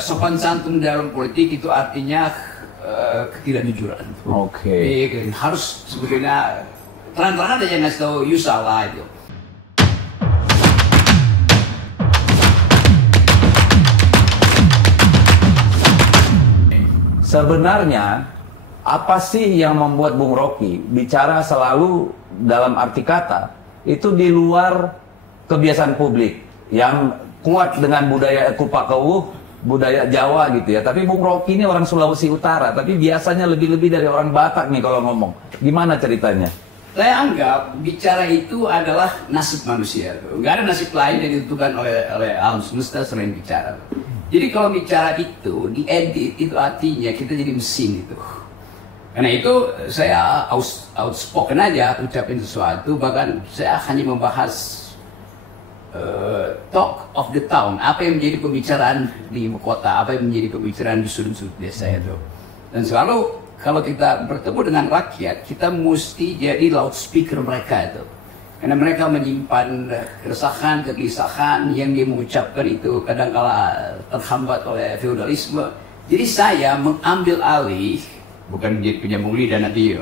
sopan santun dalam politik itu artinya ketidakjujuran. Oke. Harus sebetulnya terang-terangan aja ngasih tahu you salah itu. Sebenarnya apa sih yang membuat Bung Rocky bicara selalu dalam arti kata itu di luar kebiasaan publik yang kuat dengan budaya Kupakewuh, budaya Jawa gitu ya. Tapi Bung Rocky ini orang Sulawesi Utara, tapi biasanya lebih-lebih dari orang Batak nih kalau ngomong. Gimana ceritanya? Saya anggap bicara itu adalah nasib manusia. Nggak ada nasib lain yang ditentukan oleh alam semesta selain bicara. Jadi kalau bicara itu diedit itu artinya kita jadi mesin itu. Karena itu saya outspoken aja ucapin sesuatu, bahkan saya hanya membahas talk of the town, apa yang menjadi pembicaraan di ibu kota, apa yang menjadi pembicaraan di sudut-sudut desa itu. Dan selalu kalau kita bertemu dengan rakyat, kita mesti jadi loudspeaker mereka itu. Karena mereka menyimpan keresahan, kegelisahan yang dia mengucapkan itu kadang-kala terhambat oleh feudalisme. Jadi saya mengambil alih, bukan menjadi penyambung lidah nanti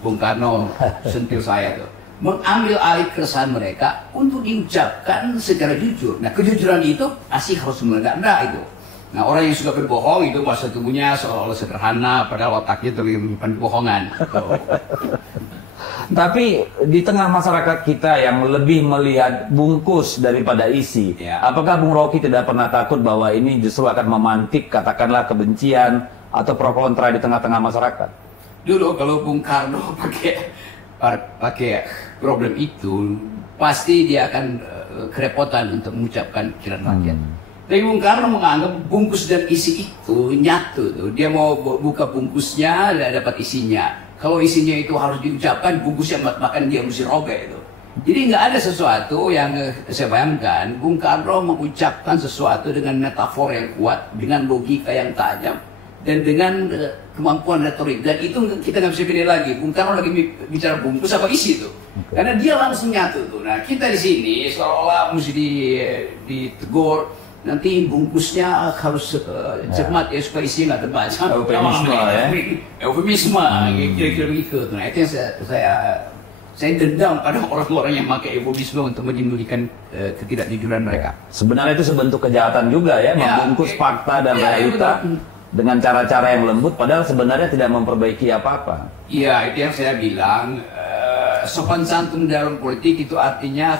Bung Karno sentil saya tuh. Mengambil alih keresahan mereka untuk diucapkan secara jujur. Nah, kejujuran itu pasti harus meledak itu. Nah, orang yang suka berbohong itu bahasa tubuhnya seolah-olah sederhana, padahal otaknya terlibat kebohongan. Tapi di tengah masyarakat kita yang lebih melihat bungkus daripada isi, apakah Bung Rocky tidak pernah takut bahwa ini justru akan memantik katakanlah kebencian atau pro kontra di tengah-tengah masyarakat? Dulu kalau Bung Karno pakai problem itu, pasti dia akan kerepotan untuk mengucapkan pikiran rakyat. Tapi Bung Karno menganggap bungkus dan isi itu nyatu tuh. Dia mau buka bungkusnya dan dapat isinya. Kalau isinya itu harus diucapkan, bungkusnya makan dia mesti robek itu. Jadi nggak ada sesuatu yang saya bayangkan. Bung Karno mengucapkan sesuatu dengan metafor yang kuat, dengan logika yang tajam, dan dengan kemampuan retorik. Dan itu kita nggak bisa pilih lagi. Bung Karno lagi bicara bungkus apa isi itu. Karena dia langsung nyatu tuh. Nah, kita di sini seolah-olah mesti ditegur. Nanti bungkusnya harus cermat ya supaya isinya nggak terbaca. Eufemisme ya. Eufemisme, kira-kira begitu. Nah, itu yang saya dendam pada orang-orang yang pakai eufemisme untuk menyembunyikan ketidakjujuran mereka. Sebenarnya itu sebentuk kejahatan juga ya, membungkus fakta dan realita dengan cara-cara yang lembut, padahal sebenarnya tidak memperbaiki apa-apa. Iya, itu yang saya bilang. Sopan santun dalam politik itu artinya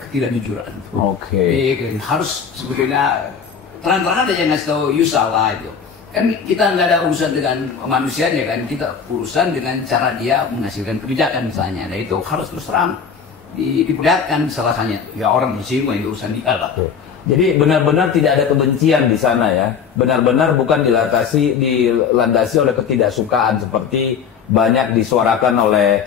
ketidakjujuran. Oke. Harus sebetulnya terang-terangan aja ngasih tahu you salah itu. Kan kita nggak ada urusan dengan manusianya kan, kita urusan dengan cara dia menghasilkan kebijakan misalnya. Nah itu harus terus terang diperlihatkan salahnya. Ya orang muslim itu urusan dia lah. Jadi benar-benar tidak ada kebencian di sana ya. Benar-benar bukan dilandasi oleh ketidaksukaan seperti banyak disuarakan oleh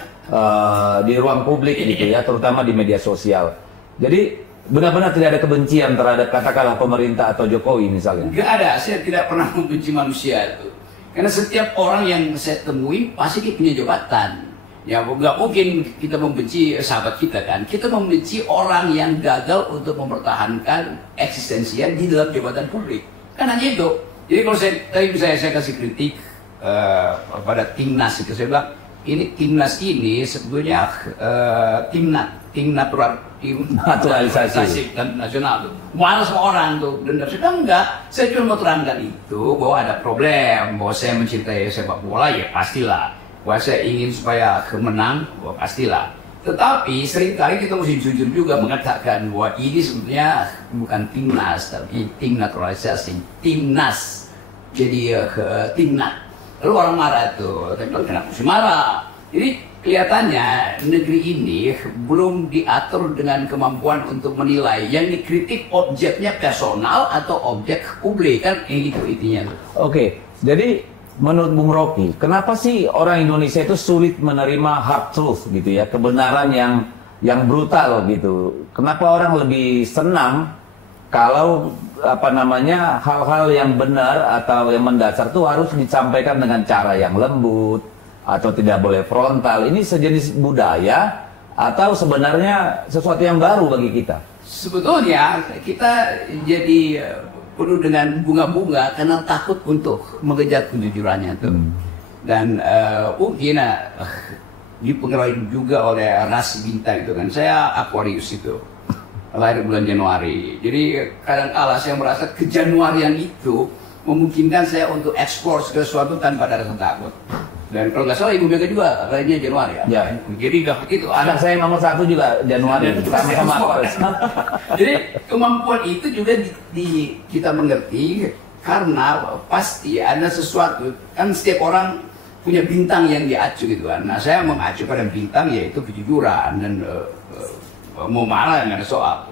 di ruang publik gitu ya, terutama di media sosial. Jadi benar-benar tidak ada kebencian terhadap katakanlah pemerintah atau Jokowi misalnya. Nggak ada, saya tidak pernah membenci manusia itu. Karena setiap orang yang saya temui pasti dia punya jabatan. Ya nggak mungkin kita membenci sahabat kita kan. Kita membenci orang yang gagal untuk mempertahankan eksistensinya di dalam jabatan publik. Kan hanya itu. Jadi kalau saya kasih kritik pada timnas itu, saya bilang ini timnas ini sebetulnya tim naturalisasi dan nasional tuh. Mana semua orang tuh, dan saya bilang enggak. Saya cuma mau terangkan itu bahwa ada problem, bahwa saya mencintai sepak bola ya pastilah. Bahwa saya ingin supaya menang, bahwa pastilah. Tetapi seringkali kita mesti jujur juga mengatakan bahwa ini sebetulnya bukan timnas, tapi tim naturalisasi, timnas. Jadi timnas. Lalu orang marah tuh, tapi kenapa mesti marah? Jadi kelihatannya negeri ini belum diatur dengan kemampuan untuk menilai. Yang dikritik objeknya personal atau objek publik kan, itu intinya. Oke, jadi menurut Bung Rocky, kenapa sih orang Indonesia itu sulit menerima hard truth gitu ya, kebenaran yang brutal gitu? Kenapa orang lebih senang kalau hal-hal yang benar atau yang mendasar itu harus disampaikan dengan cara yang lembut atau tidak boleh frontal? Ini sejenis budaya atau sebenarnya sesuatu yang baru bagi kita? Sebetulnya kita jadi penuh dengan bunga-bunga karena takut untuk mengejar kejujurannya tuh. Dan mungkin dipengaruhi juga oleh ras bintang itu kan. Saya Aquarius itu, lahir bulan Januari. Jadi kadang-kala saya merasa kejanuarian itu memungkinkan saya untuk eksplor segala sesuatu tanpa ada rasa takut. Dan kalau nggak salah Ibu Mega juga lahirnya Januari ya. Jadi nggak begitu. Anak saya nomor 1 juga Januari. Sama-sama. Jadi kemampuan itu juga kita mengerti karena pasti ada sesuatu. Kan setiap orang punya bintang yang diacu gitu kan. Nah saya mengacu pada bintang yaitu kejujuran dan mau marah nggak ada soal.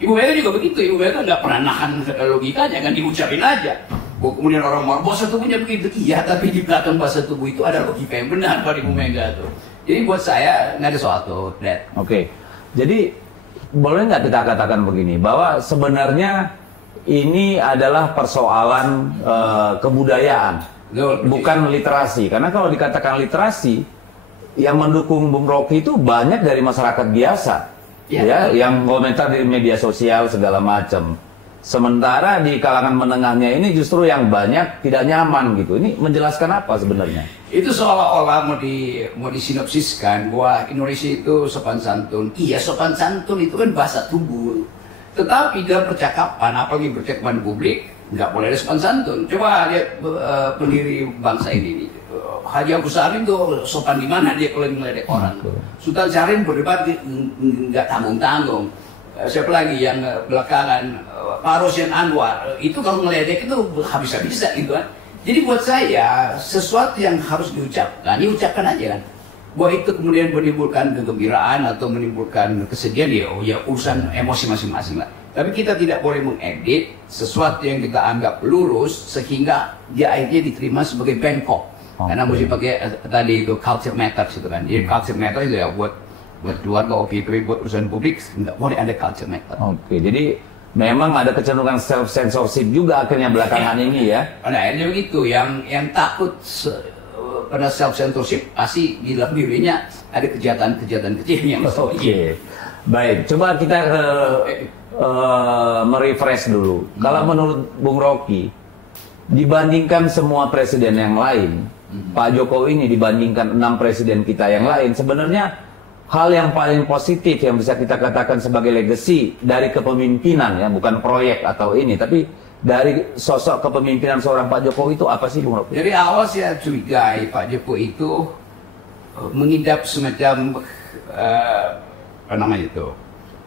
Ibu Mega juga begitu. Ibu Mega nggak pernah nahan logikanya, kan diucapin aja. Kemudian orang mau bahasa tubuhnya begitu, iya, tapi di belakang bahasa tubuh itu ada logika yang benar pada Ibu Mega tuh. Jadi buat saya nggak ada soal tuh, Dad. Oke, jadi boleh nggak kita katakan begini, bahwa sebenarnya ini adalah persoalan kebudayaan, bukan literasi. Karena kalau dikatakan literasi, yang mendukung Bung Rocky itu banyak dari masyarakat biasa, ya, yang komentar di media sosial segala macam. Sementara di kalangan menengahnya ini justru yang banyak tidak nyaman gitu. Ini menjelaskan apa sebenarnya? Itu seolah-olah mau disinopsiskan bahwa Indonesia itu sopan santun. Iya, sopan santun itu kan bahasa tubuh. Tetapi dalam percakapan, apalagi percakapan publik, nggak boleh ada sopan santun. Coba lihat pendiri bangsa ini. Haji Agus Salim tuh sopan di mana dia kalau ngeledek orang. Sultan Syahrir berdebat nggak tanggung-tanggung. Siapa lagi yang belakangan Pak Rosyan Anwar itu kalau ngeledek itu habis-habisan gitu kan. Jadi buat saya sesuatu yang harus diucapkan, diucapkan aja kan. Bahwa itu kemudian menimbulkan kegembiraan atau menimbulkan kesedihan, ya urusan emosi masing-masing lah. Tapi kita tidak boleh mengedit sesuatu yang kita anggap lurus sehingga dia akhirnya diterima sebagai bengkok. Karena mesti pakai tadi itu culture matters itu kan. Jadi culture matters itu ya buat keluarga oke, buat urusan publik nggak boleh ada culture matter. Oke, jadi memang ada kecenderungan self censorship juga akhirnya belakangan ini ya. Pada akhirnya begitu, yang takut pada self censorship pasti di dalam dirinya ada kejahatan kecil yang Oke. Baik, coba kita merefresh dulu. Kalau menurut Bung Rocky, dibandingkan semua presiden yang lain, Pak Jokowi ini dibandingkan 6 presiden kita yang lain, sebenarnya hal yang paling positif yang bisa kita katakan sebagai legacy dari kepemimpinan, ya, bukan proyek atau ini, tapi dari sosok kepemimpinan seorang Pak Jokowi itu apa sih, Bung Rocky? Dari awal saya curigai Pak Jokowi itu mengidap semacam apa namanya itu,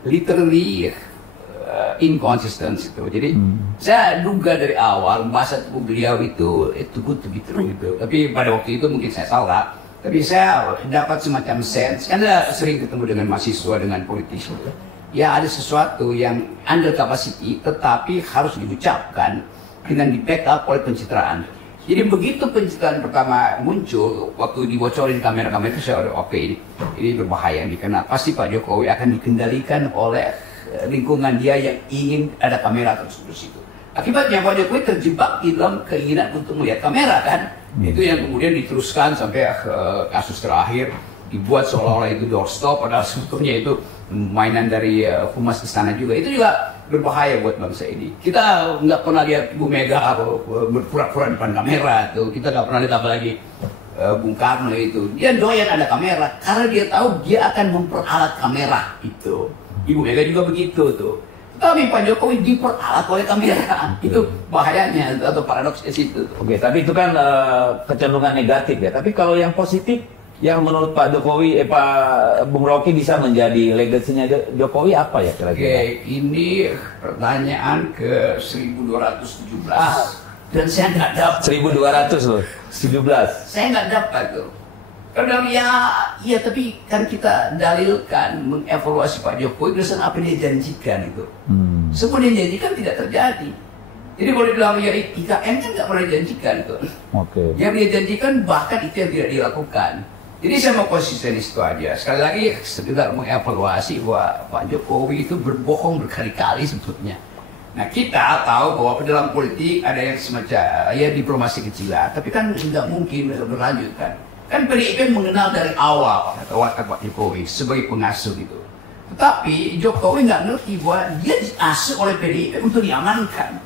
literally inconsistent itu. Jadi saya duga dari awal bahasa tubuh beliau itu good to be true itu. Tapi pada waktu itu mungkin saya salah. Tapi saya dapat semacam sense, karena sering ketemu dengan mahasiswa, dengan politisi. Ya ada sesuatu yang under capacity, tetapi harus diucapkan dengan di backup oleh pencitraan. Jadi begitu pencitraan pertama muncul, waktu dibocorin kamera-kamera itu saya udah oke, ini berbahaya nih, karena pasti Pak Jokowi akan dikendalikan oleh lingkungan dia yang ingin ada kamera terus di situ. Akibatnya Pak Jokowi terjebak di dalam keinginan untuk melihat kamera kan. Itu yang kemudian diteruskan sampai kasus terakhir dibuat seolah-olah itu doorstop, padahal sebetulnya itu mainan dari humas istana juga. Itu juga berbahaya buat bangsa ini. Kita nggak pernah lihat Ibu Mega berpura-pura depan kamera tuh. Kita nggak pernah lihat apalagi Bung Karno itu. Dia doyan ada kamera karena dia tahu dia akan memperalat kamera itu. Ibu Mega juga begitu tuh. Tapi Pak Jokowi diperalat oleh kamera, itu bahayanya atau paradoksnya situ. Oke, tapi itu kan kecenderungan negatif ya. Tapi kalau yang positif, yang menurut Pak Jokowi, Pak Bung Rocky bisa menjadi legasinya Jokowi apa ya kira-kira? Oke, ini pertanyaan ke 1217 dan saya nggak dapat. 1200 loh, 17. Saya nggak dapat tuh. Karena ya tapi kan kita dalilkan mengevaluasi Pak Jokowi berdasarkan apa dia janjikan itu. Semua dia janjikan tidak terjadi. Jadi boleh bilang ya IKN kan nggak pernah janjikan itu. Yang dia janjikan bahkan itu yang tidak dilakukan. Jadi saya mau konsisten di situ aja. Sekali lagi sekedar mengevaluasi bahwa Pak Jokowi itu berbohong berkali-kali sebetulnya. Nah kita tahu bahwa dalam politik ada yang semacam ya diplomasi kecilan, tapi kan nggak mungkin berlanjut kan. Kan PDIP mengenal dari awal kata Pak Jokowi sebagai pengasuh gitu. Tetapi Jokowi nggak ngerti bahwa dia diasuh oleh PDIP untuk diamankan.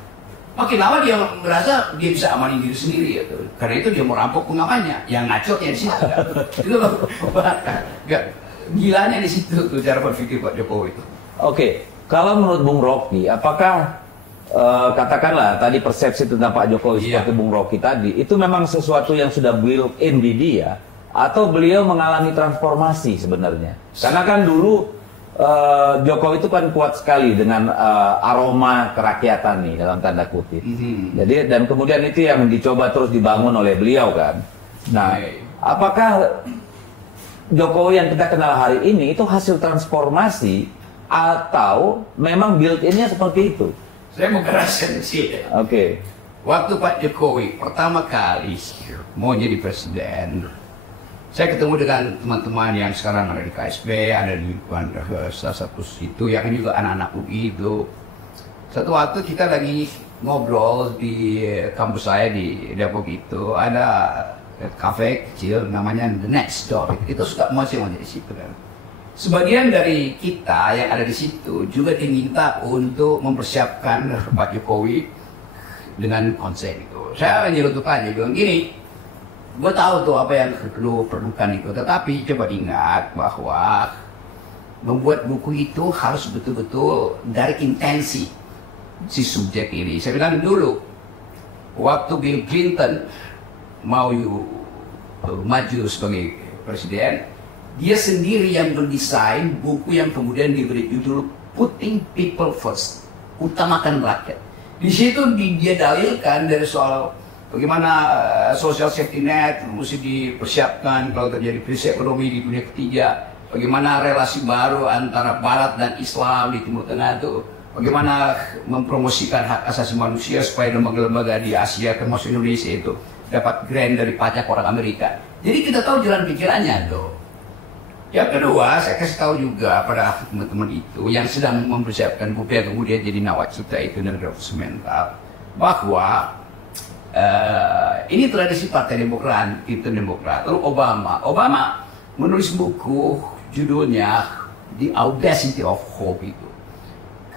Makin lama dia merasa dia bisa amanin diri sendiri gitu. Karena itu dia mau rampok pengamannya, yang ngacotnya di situ kan. Itu gak gilanya di situ tuh cara berpikir Pak Jokowi itu. Oke, kalau menurut Bung Rocky, apakah katakanlah tadi persepsi tentang Pak Jokowi seperti Bung Rocky tadi, itu memang sesuatu yang sudah built-in di dia, atau beliau mengalami transformasi sebenarnya? Karena kan dulu Jokowi itu kan kuat sekali dengan aroma kerakyatan nih dalam tanda kutip. Jadi dan kemudian itu yang dicoba terus dibangun oleh beliau kan. Nah, apakah Jokowi yang kita kenal hari ini itu hasil transformasi atau memang built-innya seperti itu? Saya mau keraskan sih. Oke. Waktu Pak Jokowi pertama kali mau jadi presiden, saya ketemu dengan teman-teman yang sekarang ada di KSB, ada di salah satu situ yang juga anak-anak UI itu. Satu waktu kita lagi ngobrol di kampus saya di Depok itu, ada kafe kecil namanya The Next Door. Kita suka masih mau di situ kan. Sebagian dari kita yang ada di situ juga diminta untuk mempersiapkan Pak Jokowi dengan konsep itu. Saya nyerutuk aja bilang gini, gue tahu tuh apa yang lu perlukan itu, tetapi coba ingat bahwa membuat buku itu harus betul-betul dari intensi si subjek ini. Saya bilang dulu, waktu Bill Clinton mau maju sebagai presiden, dia sendiri yang mendesain buku yang kemudian diberi judul Putting People First, utamakan rakyat. Di situ dia dalilkan dari soal bagaimana social safety net mesti dipersiapkan kalau terjadi krisis ekonomi di dunia ketiga. Bagaimana relasi baru antara Barat dan Islam di Timur Tengah itu. Bagaimana mempromosikan hak asasi manusia supaya lembaga-lembaga di Asia termasuk Indonesia itu dapat grant dari pajak orang Amerika. Jadi kita tahu jalan pikirannya tuh. Yang kedua, saya kasih tahu juga pada teman-teman itu yang sedang mempersiapkan buku yang kemudian jadi nawacita itu dan revolusi mental, bahwa ini tradisi Partai Demokrat, itu Demokrat. Lalu Obama menulis buku judulnya The Audacity of Hope itu,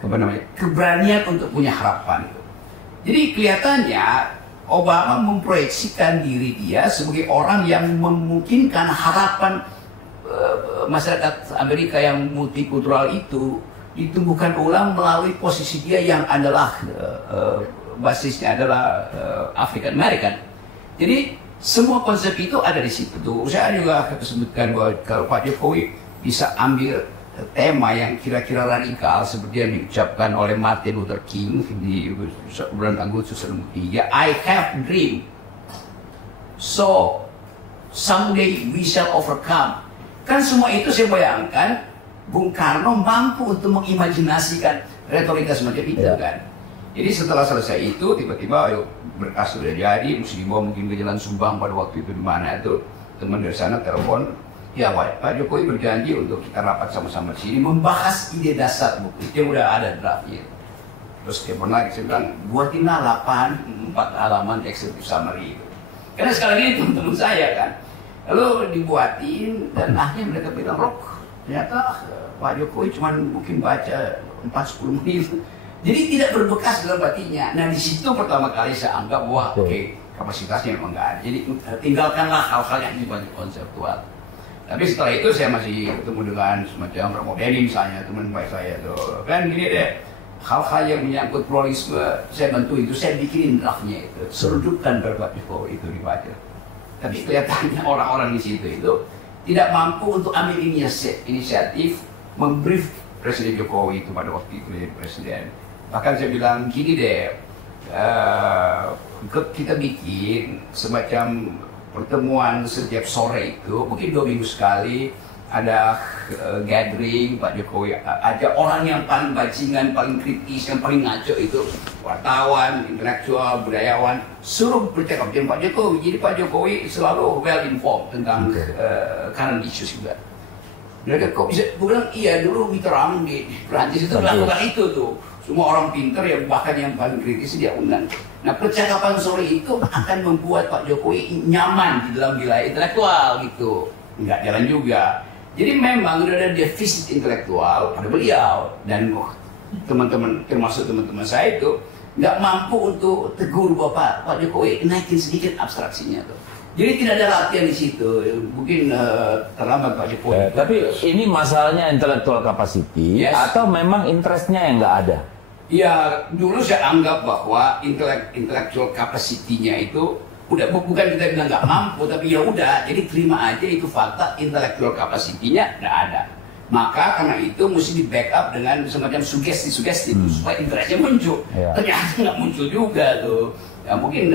apa namanya, keberanian untuk punya harapan itu. Jadi kelihatannya Obama memproyeksikan diri dia sebagai orang yang memungkinkan harapan masyarakat Amerika yang multikultural itu ditumbuhkan ulang melalui posisi dia yang adalah basisnya adalah African American. Jadi semua konsep itu ada di situ. Saya juga sebutkan bahwa kalau Pak Jokowi bisa ambil tema yang kira-kira radikal seperti yang diucapkan oleh Martin Luther King di bulan Agustus 1963, I have dream, so someday we shall overcome. Kan semua itu saya bayangkan Bung Karno mampu untuk mengimajinasikan retorika semacam itu kan. Jadi setelah selesai itu tiba-tiba berkas sudah jadi, mesti dibawa mungkin ke Jalan Subang pada waktu itu di mana itu, teman dari sana telepon, ya Pak Jokowi berjanji untuk kita rapat sama-sama sini membahas ide dasar buku itu yang udah ada draftnya. Terus telepon lagi, saya bilang buatinlah 4 halaman executive summary itu. Karena sekali lagi teman-teman saya kan. Lalu dibuatin dan akhirnya mereka bilang, Rok, ternyata Pak Jokowi cuma mungkin baca 4-10 menit. Jadi tidak berbekas dalam hatinya. Nah di situ pertama kali saya anggap, wah oke, kapasitasnya memang nggak ada. Jadi tinggalkanlah hal-hal yang sifatnya konseptual. Tapi setelah itu saya masih ketemu dengan semacam Romo Beni misalnya, teman baik saya tuh. Kan gini deh, hal-hal yang menyangkut pluralisme, saya bantu itu, saya bikinin draftnya itu. Serudupkan Pak Jokowi itu dibaca. Tapi kelihatannya orang-orang di situ itu tidak mampu untuk ambil inisiatif membrief Presiden Jokowi itu pada waktu itu jadi presiden. Bahkan saya bilang gini deh, kita bikin semacam pertemuan setiap sore itu, mungkin 2 minggu sekali ada gathering Pak Jokowi, ada orang yang paling bajingan, paling kritis, yang paling ngaco itu wartawan, intelektual, budayawan, suruh bercakap dengan Pak Jokowi. Jadi Pak Jokowi selalu well informed tentang current issues juga. Mereka kok bisa, gue bilang iya dulu Mitterrand di Prancis itu melakukan itu tuh. Semua orang pintar ya, bahkan yang paling kritis dia undang. Nah percakapan sore itu akan membuat Pak Jokowi nyaman di dalam wilayah intelektual gitu. Nggak jalan juga. Jadi memang udah ada defisit intelektual pada beliau. Dan teman-teman, termasuk teman-teman saya itu, nggak mampu untuk tegur Pak Jokowi, naikin sedikit abstraksinya tuh. Jadi tidak ada latihan di situ, mungkin terlambat Pak Jokowi. Tapi ini masalahnya intellectual capacity, yes, atau memang interestnya yang nggak ada? Ya, dulu saya anggap bahwa intellectual capacity-nya itu udah, bukan kita bilang nggak mampu, tapi ya udah, jadi terima aja itu fakta, intellectual capacity-nya nggak ada. Maka karena itu mesti di backup dengan semacam sugesti-sugesti supaya interestnya muncul. Ternyata nggak muncul juga tuh. Ya mungkin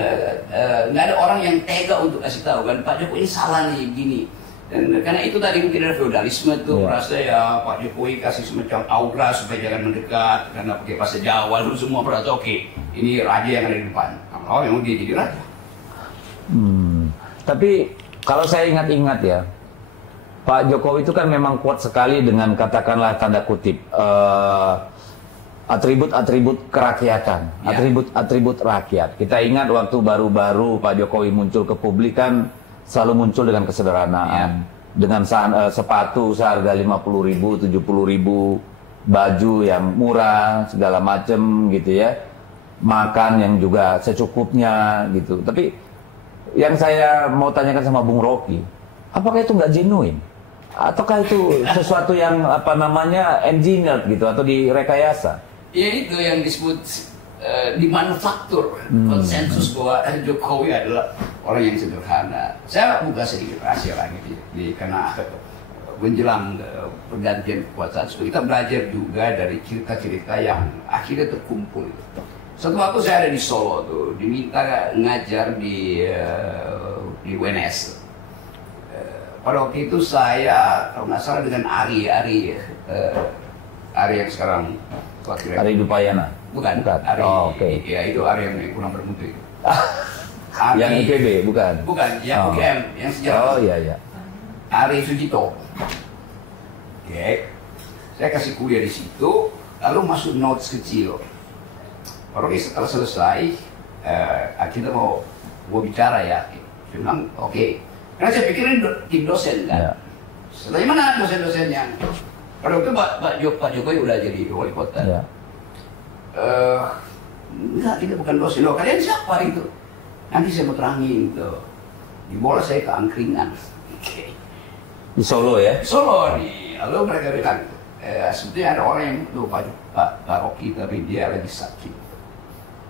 nggak ada orang yang tega untuk kasih tahu kan Pak Jokowi ini salah nih gini. Dan karena itu tadi mungkin ada feodalisme tuh, merasa ya Pak Jokowi kasih semacam aura supaya jangan mendekat karena pakai bahasa Jawa, lu semua merasa oke, ini raja yang ada di depan. Oh memang dia jadi raja. Tapi kalau saya ingat-ingat ya, Pak Jokowi itu kan memang kuat sekali dengan katakanlah tanda kutip atribut-atribut kerakyatan, atribut-atribut rakyat. Kita ingat waktu baru-baru Pak Jokowi muncul ke publik kan selalu muncul dengan kesederhanaan, dengan sepatu seharga 50.000, 70.000, baju yang murah segala macem gitu ya, makan yang juga secukupnya gitu. Tapi yang saya mau tanyakan sama Bung Rocky, apakah itu nggak genuine? Ataukah itu sesuatu yang apa namanya engineered gitu atau direkayasa? Ya itu yang disebut dimanufaktur konsensus bahwa Jokowi adalah orang yang sederhana. Saya buka sedikit rahasia lagi karena menjelang pergantian kekuasaan kita belajar juga dari cerita-cerita yang akhirnya terkumpul. Satu waktu saya ada di Solo tuh, diminta ngajar di UNS. Pada waktu itu saya kalau nggak salah dengan Ari yang sekarang Ari Dupayana. Bukan. Ari, ya itu Ari yang kurang bermutu itu. Yang IPB bukan? Bukan, yang UGM, yang sejarah. Oh iya. Ari Sujito. Oke. Saya kasih kuliah di situ, lalu masuk notes kecil. Baru setelah selesai, kita mau bicara ya. Saya bilang, oke. Karena saya pikirin tim dosen kan. Setelah mana dosen-dosennya? Pada waktu Pak Jokowi udah jadi wali kota. Enggak, kita bukan dosen. Loh, kalian siapa itu? Nanti saya mau terangin tuh. Dibawa saya ke angkringan. Di Solo ya? Solo nih. Lalu mereka bilang, sebetulnya ada orang yang tuh Pak Rocky, tapi dia lagi sakit.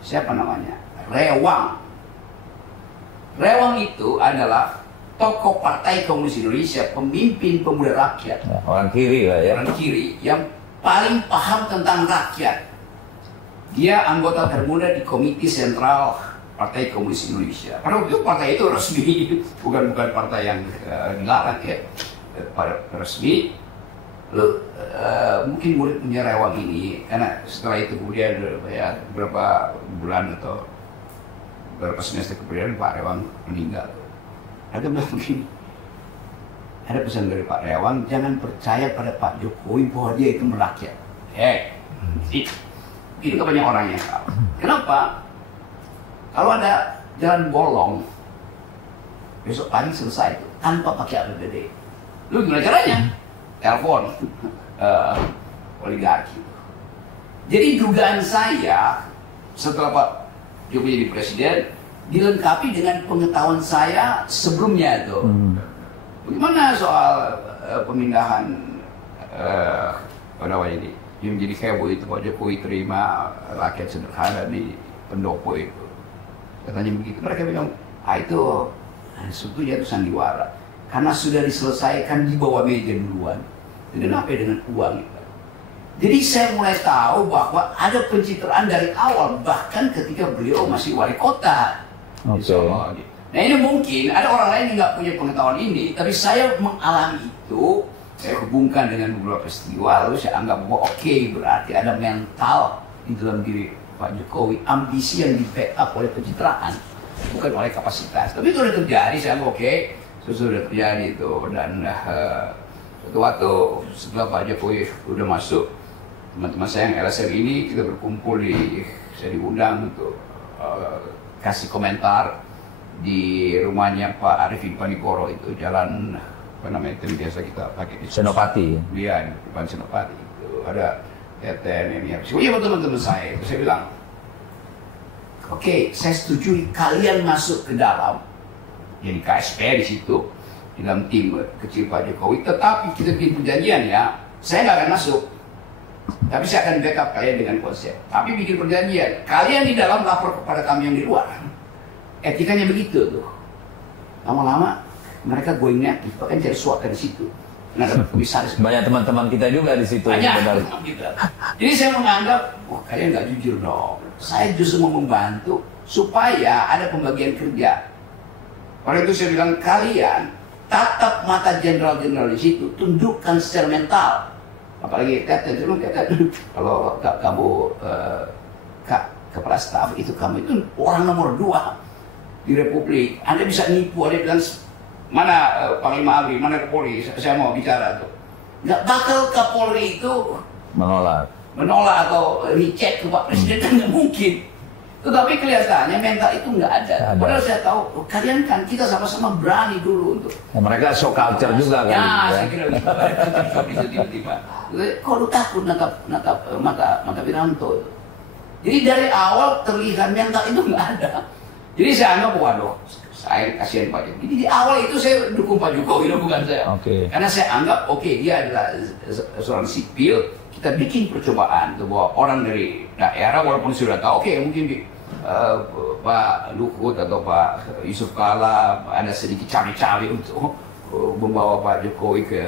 Siapa namanya? Rewang. Rewang itu adalah tokoh Partai Komunis Indonesia, pemimpin pemuda rakyat. Ya, orang kiri lah ya. Orang kiri yang paling paham tentang rakyat. Dia anggota termuda di Komite Sentral Partai Komunis Indonesia. Karena itu partai itu resmi, bukan partai yang dilarang ya. Resmi. Mungkin murid-muridnya Rewang ini, karena setelah itu kemudian ya, beberapa bulan atau beberapa semester kemudian Pak Rewang meninggal. Ada bilang begini, ada pesan dari Pak Rewang, jangan percaya pada Pak Jokowi bahwa dia itu merakyat. Ini banyak orang yang tahu. Kenapa? Kalau ada jalan bolong, besok pagi selesai itu tanpa pakai APBD. Lu gimana caranya? Telepon oligarki. Jadi dugaan saya setelah Pak Jokowi jadi presiden, dilengkapi dengan pengetahuan saya sebelumnya tuh. Bagaimana soal pemindahan ini yang menjadi heboh itu Pak Jokowi terima rakyat sederhana di pendopo itu. Katanya begitu. Mereka bilang, itu sebetulnya itu sandiwara. Karena sudah diselesaikan di bawah meja duluan. Dengan apa? Dengan uang itu. Jadi saya mulai tahu bahwa ada pencitraan dari awal, bahkan ketika beliau masih wali kota. Nah ini mungkin ada orang lain yang nggak punya pengetahuan ini, tapi saya mengalami itu, saya hubungkan dengan beberapa peristiwa, lalu saya anggap bahwa oke, berarti ada mental di dalam diri Pak Jokowi, ambisi yang di backup oleh pencitraan, bukan oleh kapasitas. Tapi itu sudah terjadi, saya anggap oke, itu sudah terjadi itu. Dan suatu waktu setelah Pak Jokowi sudah masuk, teman-teman saya yang LSM ini kita berkumpul saya diundang untuk kasih komentar di rumahnya Pak Arifin Panigoro itu, jalan apa namanya itu biasa kita pakai di Senopati. Iya, di depan Senopati itu ada Teten ini. Semuanya teman-teman saya itu, saya bilang Oke, saya setuju kalian masuk ke dalam, jadi KSP di situ, di dalam tim kecil Pak Jokowi. Tetapi kita bikin perjanjian ya, saya nggak akan masuk. Tapi saya akan backup kalian dengan konsep. Tapi bikin perjanjian, kalian di dalam lapor kepada kami yang di luar. Etikanya begitu tuh. Lama-lama mereka going aktif, bahkan cari suaka di situ. Nah, komisaris banyak teman-teman kita juga di situ. banyak teman kita. Jadi saya menganggap, wah kalian nggak jujur dong. Saya justru mau membantu supaya ada pembagian kerja. Pada itu saya bilang kalian tatap mata jenderal-jenderal di situ, tundukkan secara mental. Apalagi kata kalau kamu kepala staf itu kamu itu orang nomor 2 di Republik. Anda bisa nipu, ada bilang mana Panglima Abri, mana Kapolri, saya mau bicara tuh. Nggak bakal Kapolri itu menolak atau reject ke Pak Presiden, kan nggak mungkin. Tetapi kelihatannya mental itu nggak ada. Padahal saya tahu, kita sama-sama berani dulu untuk. Ya, mereka show culture juga kan? Ya, saya kira bisa tiba-tiba. Kok lu takut natap mata Wiranto? Jadi dari awal terlihat mental itu nggak ada. Jadi saya anggap, waduh, saya kasihan Pak Jokowi. Jadi di awal itu saya dukung Pak Jokowi, bukan saya. Karena saya anggap, dia adalah seorang sipil. Kita bikin percobaan tuh bahwa orang dari daerah walaupun sudah tahu, mungkin Pak Luhut atau Pak Yusuf Kala ada sedikit cawe-cawe untuk membawa Pak Jokowi ke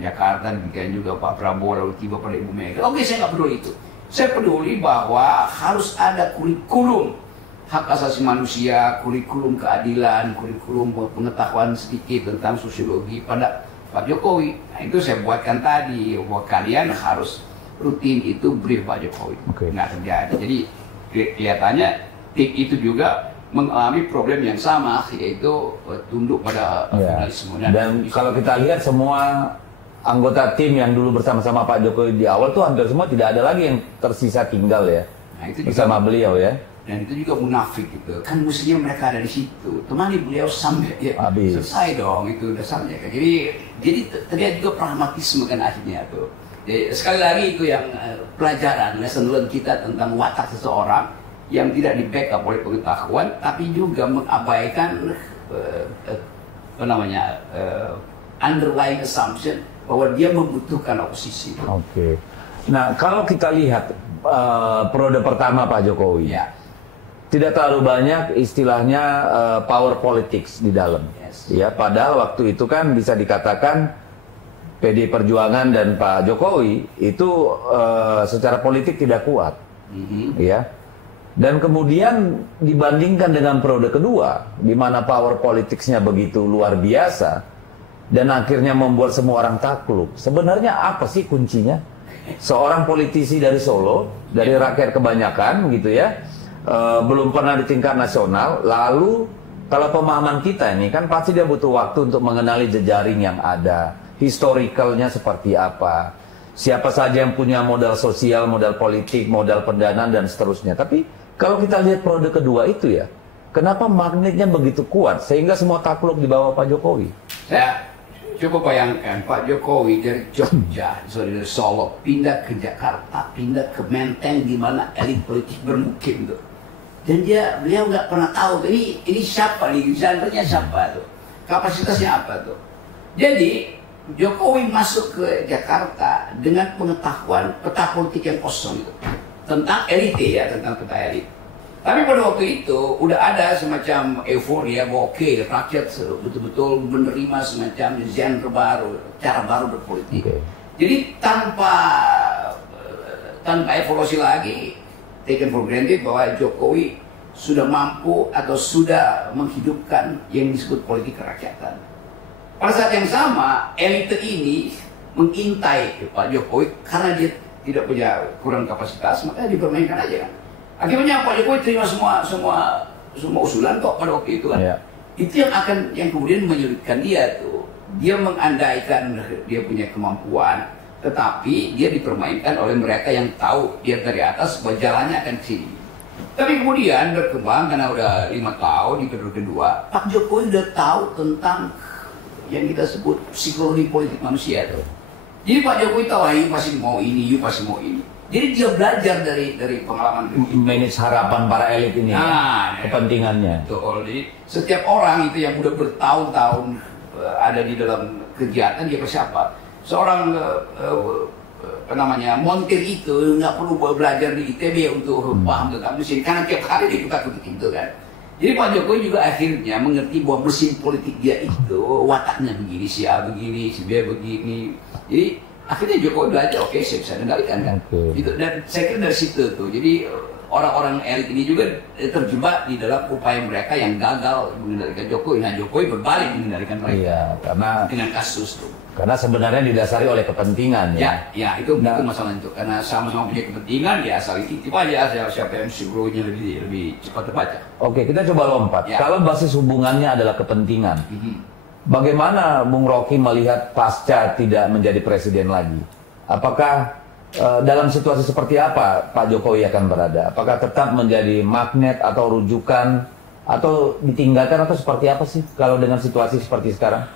Jakarta, demikian juga Pak Prabowo lalu tiba pada Ibu Mega. Saya nggak peduli itu. Saya peduli bahwa harus ada kurikulum hak asasi manusia, kurikulum keadilan, kurikulum pengetahuan sedikit tentang sosiologi pada Pak Jokowi. Nah, itu saya buatkan tadi bahwa kalian harus rutin itu brief Pak Jokowi. Nggak terjadi. Jadi kelihatannya tim itu juga mengalami problem yang sama, yaitu tunduk pada nasionalisme. Dan kalau kita lihat semua anggota tim yang dulu bersama-sama Pak Jokowi di awal tuh hampir semua tidak ada lagi yang tersisa tinggal ya. Nah, itu bersama beliau ya. Dan itu juga munafik gitu. Kan mestinya mereka ada di situ. Temani beliau sampai selesai dong itu dasarnya. Jadi terlihat juga pragmatisme kan akhirnya tuh. Jadi, sekali lagi itu yang pelajaran lesson learn kita tentang watak seseorang yang tidak di backup oleh pengetahuan, tapi juga mengabaikan underlying assumption bahwa dia membutuhkan oposisi. Nah kalau kita lihat periode pertama Pak Jokowi, tidak terlalu banyak istilahnya power politics di dalam. Ya, padahal waktu itu kan bisa dikatakan PD Perjuangan dan Pak Jokowi itu secara politik tidak kuat, ya. Dan kemudian dibandingkan dengan periode kedua, di mana power politicsnya begitu luar biasa, dan akhirnya membuat semua orang takluk. Sebenarnya apa sih kuncinya? Seorang politisi dari Solo, dari rakyat kebanyakan, gitu ya, belum pernah di tingkat nasional. Lalu kalau pemahaman kita ini kan pasti dia butuh waktu untuk mengenali jejaring yang ada, historicalnya seperti apa, siapa saja yang punya modal sosial, modal politik, modal pendanaan dan seterusnya. Tapi kalau kita lihat periode kedua itu ya, kenapa magnetnya begitu kuat sehingga semua takluk di bawah Pak Jokowi? Saya coba bayangkan Pak Jokowi dari Jogja, dari Solo, pindah ke Jakarta, pindah ke Menteng di mana elit politik bermukim tuh. Dan beliau nggak pernah tahu ini siapa nih, genrenya siapa tuh, kapasitasnya apa tuh. Jadi Jokowi masuk ke Jakarta dengan pengetahuan peta politik yang kosong itu tentang elit tentang peta elit. Tapi pada waktu itu udah ada semacam euforia bahwa rakyat betul-betul menerima semacam genre baru, cara baru berpolitik. Jadi tanpa evaluasi lagi, taken for granted bahwa Jokowi sudah mampu atau sudah menghidupkan yang disebut politik kerakyatan. Pada saat yang sama, elite ini mengintai Pak Jokowi karena dia tidak punya kurang kapasitas, makanya dipermainkan aja kan. Akibatnya Pak Jokowi terima semua usulan kok pada waktu itu kan. Itu yang kemudian menyulitkan dia tuh. Dia mengandaikan dia punya kemampuan, tetapi dia dipermainkan oleh mereka yang tahu dia dari atas bahwa jalannya akan ke sini. Tapi kemudian berkembang karena udah 5 tahun di periode kedua, Pak Jokowi udah tahu tentang yang kita sebut psikologi politik manusia tuh. Jadi Pak Jokowi tahu, you pasti mau ini, you pasti mau ini. Jadi dia belajar dari pengalaman manage harapan para elit ini, kepentingannya. Betul. Jadi setiap orang itu yang udah bertahun-tahun ada di dalam kegiatan, dia persiapan. Seorang montir itu nggak perlu belajar di ITB untuk paham tentang mesin, karena tiap hari dia ikut itu kan. Jadi Pak Jokowi juga akhirnya mengerti bahwa mesin politik dia itu wataknya begini, si A begini, si B begini. Jadi akhirnya Jokowi belajar, oke, saya bisa kendalikan kan. Gitu. Dan saya kira dari situ tuh. Jadi orang-orang elit ini juga terjebak di dalam upaya mereka yang gagal mengendalikan Jokowi. Nah, Jokowi berbalik mengendalikan mereka. Iya, karena dengan kasus tuh. Karena sebenarnya didasari oleh kepentingan ya. Ya, itu masalah itu. Karena sama-sama punya kepentingan, ya asal itu aja siapa yang psikologinya lebih cepat terbaca. Oke, kita coba lompat. Ya. Kalau basis hubungannya adalah kepentingan, bagaimana Bung Rocky melihat pasca tidak menjadi presiden lagi? Apakah dalam situasi seperti apa Pak Jokowi akan berada? Apakah tetap menjadi magnet atau rujukan, atau ditinggalkan, atau seperti apa sih kalau dengan situasi seperti sekarang?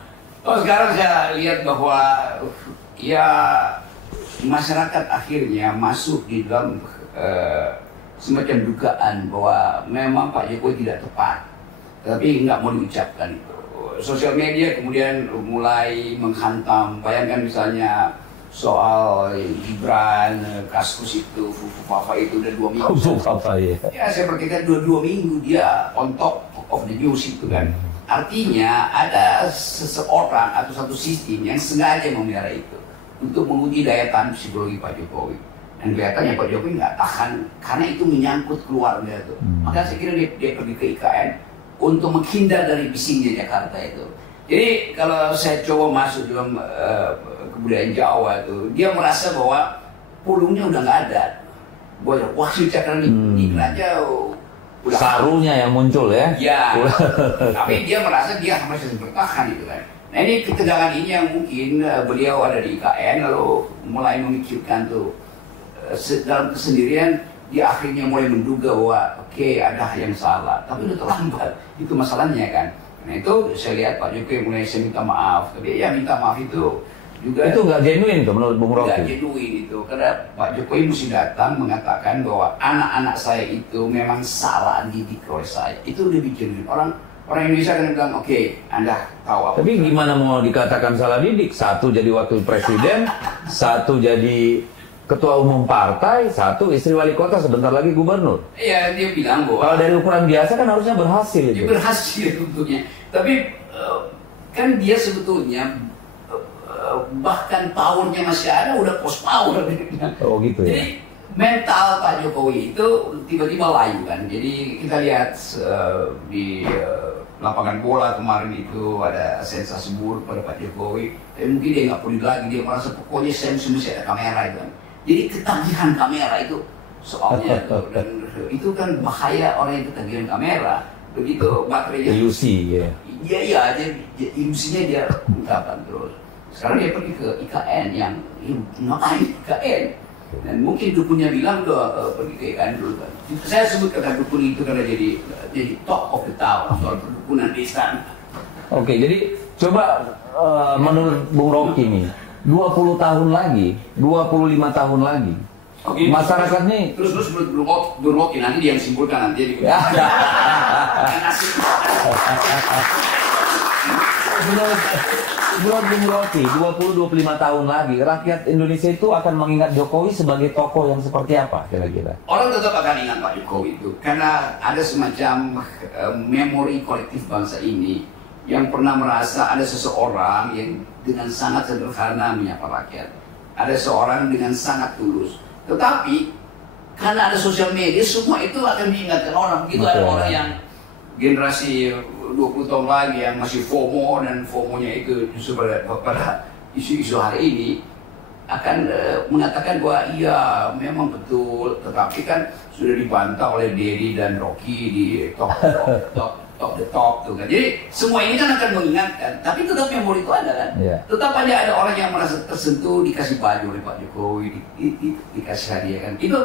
Oh, sekarang saya lihat bahwa ya masyarakat akhirnya masuk di dalam semacam dugaan bahwa memang Pak Jokowi tidak tepat, tapi nggak mau diucapkan itu. Sosial media kemudian mulai menghantam. Bayangkan misalnya soal Gibran, kasus itu, Fufu itu udah 2 minggu. Ya, saya perkirakan 2 minggu dia on top of the news itu kan. Artinya ada seseorang atau satu sistem yang sengaja memelihara itu untuk menguji daya tahan psikologi Pak Jokowi. Dan kelihatannya Pak Jokowi nggak tahan karena itu menyangkut keluarga tuh. Maka saya kira dia pergi ke IKN untuk menghindar dari bisingnya Jakarta itu. Jadi kalau saya coba masuk dalam kebudayaan Jawa itu, dia merasa bahwa pulungnya udah nggak ada. Wah, Jakarta ini aja. Sarunya yang muncul ya? Ya, tapi dia merasa dia masih bertahan gitu kan. Nah, ini ketegangan ini yang mungkin beliau ada di IKN lalu mulai memikirkan tuh dalam kesendirian, dia akhirnya mulai menduga bahwa oke, ada yang salah, tapi udah terlambat. Itu masalahnya kan. Nah, itu saya lihat Pak Jokowi mulai minta maaf, tapi ya minta maaf itu juga itu nggak genuine tuh menurut Bung Rocky. Nggak genuine itu, karena Pak Jokowi mesti datang mengatakan bahwa anak-anak saya itu memang salah didik oleh saya. Itu lebih genuine. Orang Indonesia kan bilang, oke, Anda tahu apa. Tapi gimana mau dikatakan salah didik? Satu jadi wakil presiden, satu jadi ketua umum partai, satu istri wali kota, sebentar lagi gubernur. Iya, dia bilang bahwa kalau dari ukuran biasa kan harusnya berhasil itu. Dia berhasil tentunya. Tapi kan dia sebetulnya bahkan powernya masih ada, udah post power. Oh gitu ya. Jadi mental Pak Jokowi itu tiba-tiba layu kan. Jadi kita lihat di lapangan bola kemarin itu ada sensasi buruk pada Pak Jokowi. Mungkin dia nggak peduli lagi, dia merasa pokoknya saya mesti ada kamera itu kan. Jadi ketagihan kamera itu soalnya dan itu kan bahaya orang yang ketagihan kamera. Begitu baterainya ilusi ya. Iya, jadi ilusinya dia ungkapkan terus. Sekarang dia pergi ke IKN yang ngapain IKN? Dan mungkin dukunnya bilang pergi ke IKN dulu kan. Saya sebut kata dukun itu karena jadi top of the town soal perdukunan di istana. Oke, jadi coba menurut Bung Rocky nih, 20 tahun lagi, 25 tahun lagi, masyarakat nih terus menurut Bung Rocky nanti dia yang simpulkan nanti di Menurut Bung Rocky, 20-25 tahun lagi, rakyat Indonesia itu akan mengingat Jokowi sebagai tokoh yang seperti apa kira-kira? Orang tetap akan ingat Pak Jokowi itu, karena ada semacam memori kolektif bangsa ini yang pernah merasa ada seseorang yang dengan sangat sederhana menyapa rakyat. Ada seorang dengan sangat tulus. Tetapi, karena ada sosial media, semua itu akan diingatkan orang. Begitu ada orang yang generasi 20 tahun lagi yang masih FOMO, dan FOMO-nya itu justru pada isu-isu hari ini akan mengatakan bahwa iya memang betul, tetapi kan sudah dibantah oleh Dedi dan Rocky di top the top tuh kan. Jadi semua ini kan akan mengingatkan, tapi tetap memori itu ada kan. Tetap aja ada orang yang merasa tersentuh, dikasih baju oleh Pak Jokowi, dikasih hadiah kan. Itu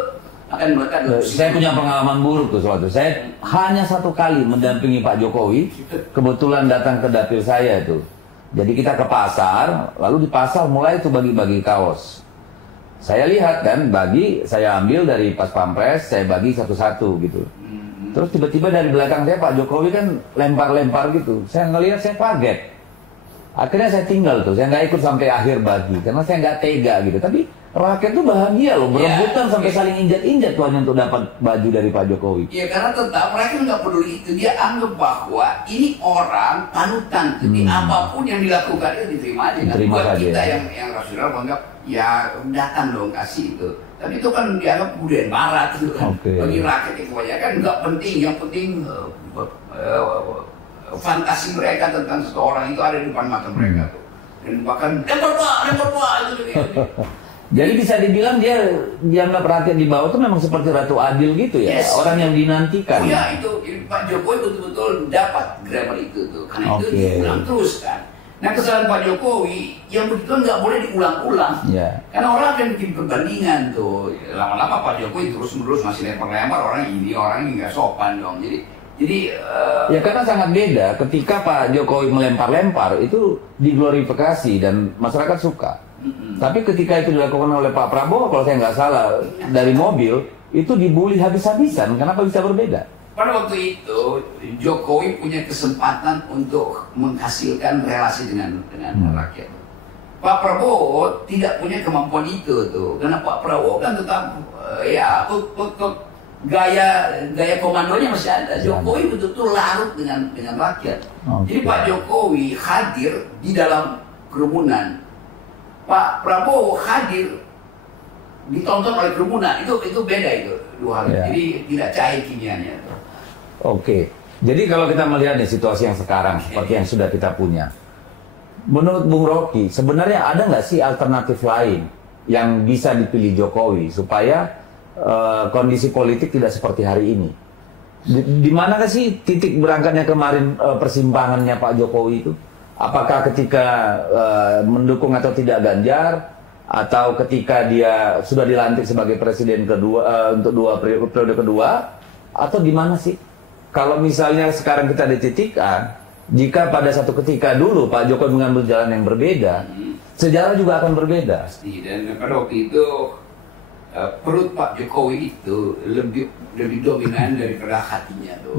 akan melekat. Saya punya pengalaman buruk tuh suatu. Saya hanya 1 kali mendampingi Pak Jokowi. Kebetulan datang ke dapil saya itu. Jadi kita ke pasar, lalu di pasar mulai itu bagi-bagi kaos. Saya lihat kan, saya ambil dari pas pampres, saya bagi satu-satu gitu. Terus tiba-tiba dari belakang saya Pak Jokowi kan lempar-lempar gitu. Saya ngelihat, saya kaget. Akhirnya saya tinggal tuh, saya nggak ikut sampai akhir bagi karena saya nggak tega gitu. Tapi rakyat tuh bahagia loh, berebutan sampai saling injak-injak tuh hanya untuk dapat baju dari Pak Jokowi. Iya, karena tetap mereka nggak peduli itu. Dia anggap bahwa ini orang panutan. Jadi apapun yang dilakukan itu diterima aja. Diterima Buat saja. kita yang rasional menganggap ya datang dong kasih itu. Tapi itu kan dianggap budaya barat itu kan. Bagi rakyat itu kebanyakan nggak penting. Yang penting fantasi mereka tentang seseorang itu ada di depan mata mereka tuh. Dan bahkan lempar pak itu. Jadi bisa dibilang dia dianggap rakyat di bawah itu memang seperti Ratu Adil gitu ya, orang yang dinantikan. Oh ya itu, Pak Jokowi betul-betul dapat grammar itu tuh, karena itu diulang terus kan. Nah kesalahan Pak Jokowi yang begitu nggak boleh diulang-ulang, karena orang akan bikin perbandingan tuh. Lama-lama Pak Jokowi terus-menerus masih lempar-lempar orang ini nggak sopan dong. Jadi ya karena sangat beda ketika Pak Jokowi melempar-lempar itu diglorifikasi dan masyarakat suka. Tapi ketika itu dilakukan oleh Pak Prabowo, kalau saya nggak salah dari mobil itu dibully habis-habisan. Kenapa bisa berbeda? Pada waktu itu Jokowi punya kesempatan untuk menghasilkan relasi dengan rakyat. Pak Prabowo tidak punya kemampuan itu tuh, karena Pak Prabowo kan tetap gaya komandonya masih ada. Jokowi betul-betul larut dengan rakyat. Jadi Pak Jokowi hadir di dalam kerumunan, Pak Prabowo hadir ditonton oleh kerumunan. Itu beda itu dua hal. Jadi tidak cair kimianya. Oke. Jadi kalau kita melihat nih situasi yang sekarang seperti yang sudah kita punya, menurut Bung Rocky sebenarnya ada nggak sih alternatif lain yang bisa dipilih Jokowi supaya kondisi politik tidak seperti hari ini? Di mana sih titik berangkatnya kemarin persimpangannya Pak Jokowi itu? Apakah ketika mendukung atau tidak Ganjar, atau ketika dia sudah dilantik sebagai presiden kedua untuk periode kedua, atau di mana sih? Kalau misalnya sekarang kita di titik A, jika pada satu ketika dulu Pak Jokowi mengambil jalan yang berbeda, sejarah juga akan berbeda. Dan pada waktu itu perut Pak Jokowi itu lebih dominan daripada hatinya tuh.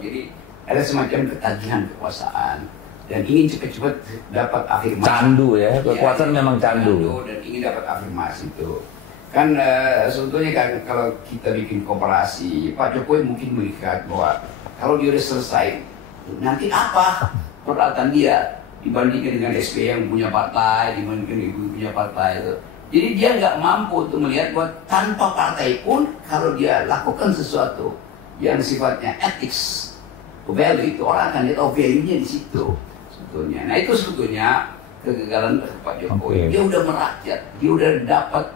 Jadi ada semacam ketagihan kekuasaan dan ingin cepat-cepat dapat afirmasi. Candu ya, kekuatan memang candu. Dan ingin dapat afirmasi itu. Kan sebetulnya kan kalau kita bikin komparasi, Pak Jokowi mungkin melihat bahwa kalau dia udah selesai, nanti apa peralatan dia dibandingkan dengan SBY yang punya partai, dibandingkan ibu punya partai itu. Jadi dia nggak mampu untuk melihat bahwa tanpa partai pun kalau dia lakukan sesuatu yang sifatnya ethics, value itu orang akan lihat value-nya di situ sebetulnya. Nah itu sebetulnya kegagalan Pak Jokowi. Dia udah merakyat, dia udah dapat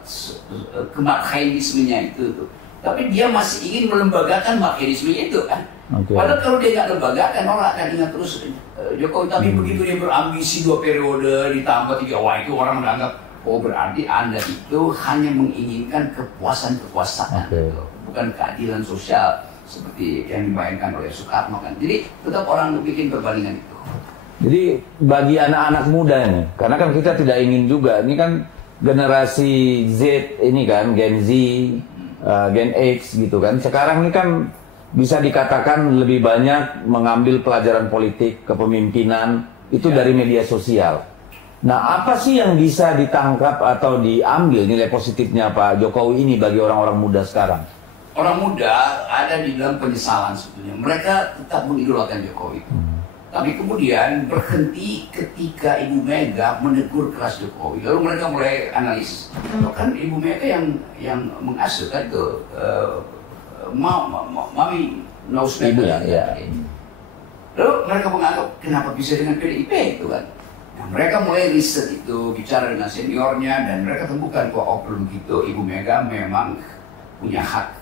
kemarxismenya itu tuh. Tapi dia masih ingin melembagakan marxismenya itu kan. Padahal kalau dia nggak lembagakan orang akan ingat terus Jokowi. Tapi begitu dia berambisi 2 periode ditambah 3, wah itu orang menganggap berarti Anda itu hanya menginginkan kepuasan gitu. Bukan keadilan sosial seperti yang dibayangkan oleh Soekarno kan. Jadi tetap orang bikin perbandingan itu. Jadi bagi anak-anak muda nih, karena kan kita tidak ingin juga, ini kan generasi Z ini kan, Gen Z, Gen X gitu kan. Sekarang ini kan bisa dikatakan lebih banyak mengambil pelajaran politik, kepemimpinan, itu dari media sosial. Nah, apa sih yang bisa ditangkap atau diambil nilai positifnya Pak Jokowi ini bagi orang-orang muda sekarang? Orang muda ada di dalam penyesalan sebetulnya. Mereka tetap mengidolakan Jokowi. Tapi kemudian berhenti ketika Ibu Mega menegur keras Jokowi. Lalu mereka mulai analisis. Kan Ibu Mega yang mengasuh kan itu Mami Nausmeda. Lalu mereka menganggap kenapa bisa dengan PDIP itu kan. Nah, mereka mulai riset itu, bicara dengan seniornya, dan mereka temukan bahwa belum gitu, Ibu Mega memang punya hak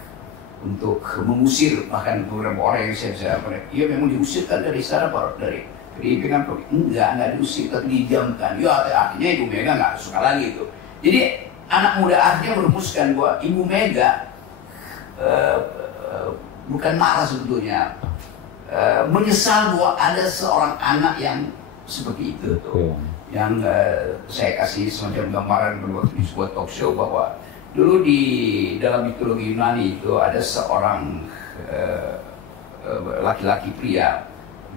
untuk mengusir bahkan beberapa orang yang saya ia memang diusirkan dari sana dari pimpinan enggak diusir tapi didiamkan. Ya artinya Ibu Mega nggak suka lagi itu. Jadi anak muda akhirnya merumuskan bahwa Ibu Mega bukan marah sebetulnya, menyesal bahwa ada seorang anak yang seperti itu tuh. yang saya kasih semacam gambaran di sebuah talk show bahwa dulu di dalam mitologi Yunani itu ada seorang laki-laki pria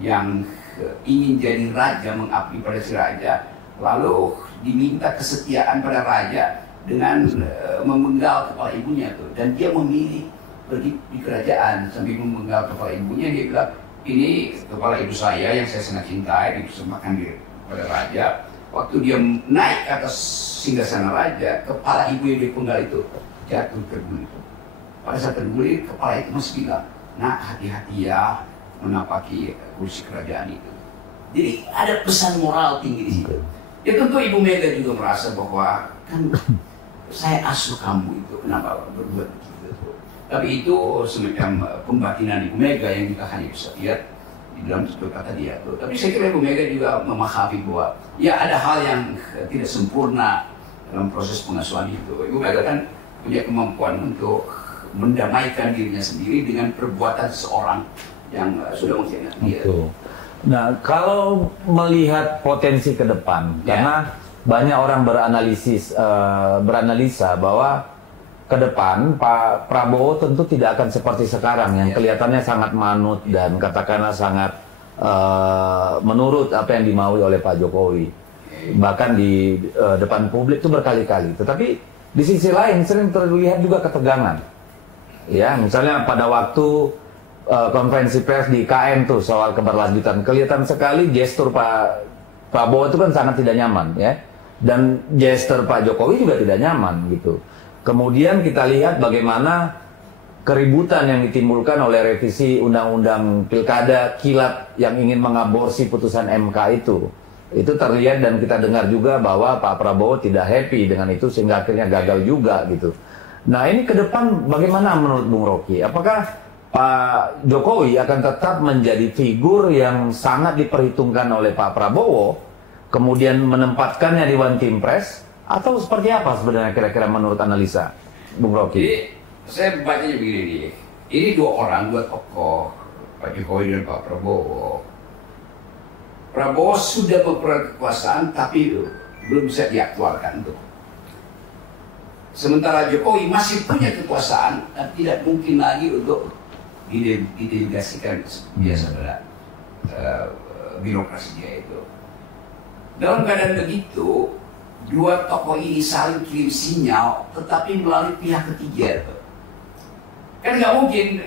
yang ingin jadi raja, mengabdi pada si raja, lalu diminta kesetiaan pada raja dengan memenggal kepala ibunya tuh, dan dia memilih pergi di kerajaan sambil memenggal kepala ibunya. Dia bilang, ini kepala ibu saya yang saya sangat cintai, dipersembahkan pada raja. Waktu dia naik ke atas singgasana raja, kepala ibu yang dipenggal itu jatuh terguling. Pada saat terguling, kepala itu masih bilang, nah hati-hati ya menapaki kursi kerajaan itu. Jadi ada pesan moral tinggi di situ. Ya tentu Ibu Mega juga merasa bahwa kan saya asuh kamu itu, kenapa berbuat begitu. Tapi itu semacam pembatinan Ibu Mega yang kita hanya bisa lihat di dalam tutur kata dia tuh. Tapi saya kira Ibu Mega juga memahami bahwa ya ada hal yang tidak sempurna dalam proses pengasuhan itu. Ibu Mega kan punya kemampuan untuk mendamaikan dirinya sendiri dengan perbuatan seorang yang sudah mengkhianati dia. Nah, kalau melihat potensi ke depan, karena banyak orang beranalisa bahwa ke depan Pak Prabowo tentu tidak akan seperti sekarang yang kelihatannya sangat manut dan katakanlah sangat menurut apa yang dimaui oleh Pak Jokowi. Bahkan di depan publik itu berkali-kali. Tetapi di sisi lain sering terlihat juga ketegangan. Ya, misalnya pada waktu konferensi pers di KM tuh soal keberlanjutan, kelihatan sekali gestur Pak Prabowo itu kan sangat tidak nyaman, ya. Dan gestur Pak Jokowi juga tidak nyaman gitu. Kemudian kita lihat bagaimana keributan yang ditimbulkan oleh revisi Undang-Undang Pilkada kilat yang ingin mengaborsi putusan MK itu. Itu terlihat dan kita dengar juga bahwa Pak Prabowo tidak happy dengan itu sehingga akhirnya gagal juga gitu. Nah ini ke depan bagaimana menurut Bung Rocky? Apakah Pak Jokowi akan tetap menjadi figur yang sangat diperhitungkan oleh Pak Prabowo, kemudian menempatkannya di One Team Press, atau seperti apa sebenarnya kira-kira menurut analisa Bung Rocky? Jadi saya bacanya begini nih, ini dua tokoh, Pak Jokowi dan Pak Prabowo. Prabowo sudah memperoleh kekuasaan tapi belum bisa diaktualkan tuh. Sementara Jokowi masih punya kekuasaan dan tidak mungkin lagi untuk didelegasikan biasa pada birokrasi dia itu. Dalam keadaan begitu, dua tokoh ini saling kirim sinyal, tetapi melalui pihak ketiga. Kan nggak mungkin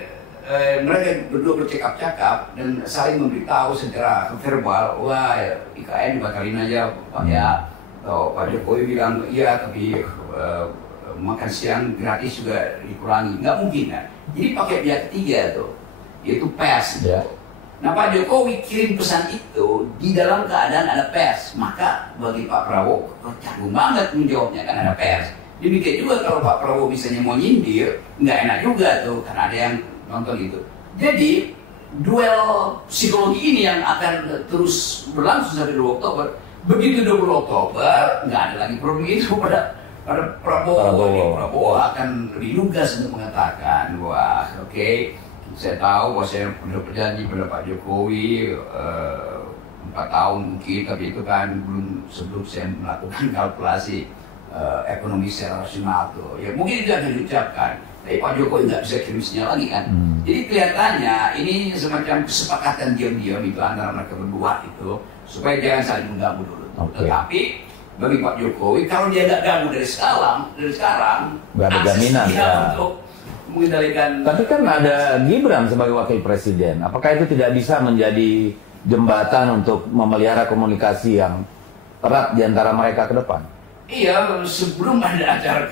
mereka berdua bercakap-cakap dan saling memberitahu secara verbal, wah IKN dibatalin aja Pak ya. Atau Pak Jokowi bilang iya tapi makan siang gratis juga dikurangi. Nggak mungkin kan. Jadi pakai pihak ketiga tuh, yaitu pers. Ya. Nah Pak Jokowi kirim pesan itu di dalam keadaan ada pers, maka bagi Pak Prabowo jago banget menjawabnya kan ada pers. Demikian juga kalau Pak Prabowo misalnya mau nyindir, nggak enak juga tuh karena ada yang nonton itu. Jadi duel psikologi ini yang akan terus berlangsung sampai 2 Oktober. Begitu 20 Oktober nggak ada lagi problem itu pada Prabowo. Prabowo akan lebih lugas untuk mengatakan bahwa oke, saya tahu bahwa saya sudah berjanji pada Pak Jokowi 4 tahun mungkin, tapi itu kan belum sebelum saya melakukan kalkulasi ekonomi secara rasional tuh. Ya mungkin itu akan diucapkan, tapi Pak Jokowi nggak bisa kirim sinyal lagi kan. Jadi kelihatannya ini semacam kesepakatan diam-diam itu antara mereka berdua itu supaya jangan saling mengganggu dulu. Tetapi bagi Pak Jokowi kalau dia nggak ganggu dari sekarang nggak ada jaminan ya untuk mengendalikan. Tapi kan ada Gibran sebagai wakil presiden. Apakah itu tidak bisa menjadi jembatan untuk memelihara komunikasi yang erat di antara mereka ke depan? Iya, sebelum ada acara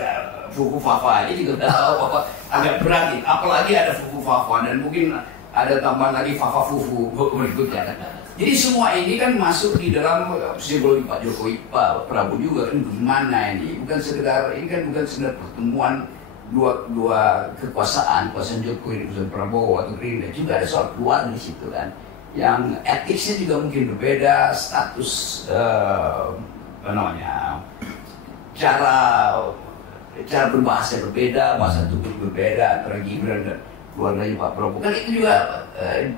Fuku Fafa aja juga udah tahu bahwa agak berat, apalagi ada Fuku Fafa dan mungkin ada tambahan lagi Fafa Fufu berikutnya. Jadi semua ini kan masuk di dalam psikologi Pak Jokowi, Pak Prabowo juga kan gimana ini? Bukan sekedar ini kan bukan sekedar pertemuan dua kekuasaan Jokowi dan Prabowo atau Gerindra, juga ada soal keluarga di situ kan. Yang etiknya juga mungkin berbeda, status cara berbahasa berbeda, bahasa tubuh berbeda antara Gibran dan keluarganya Pak Prabowo, kan itu juga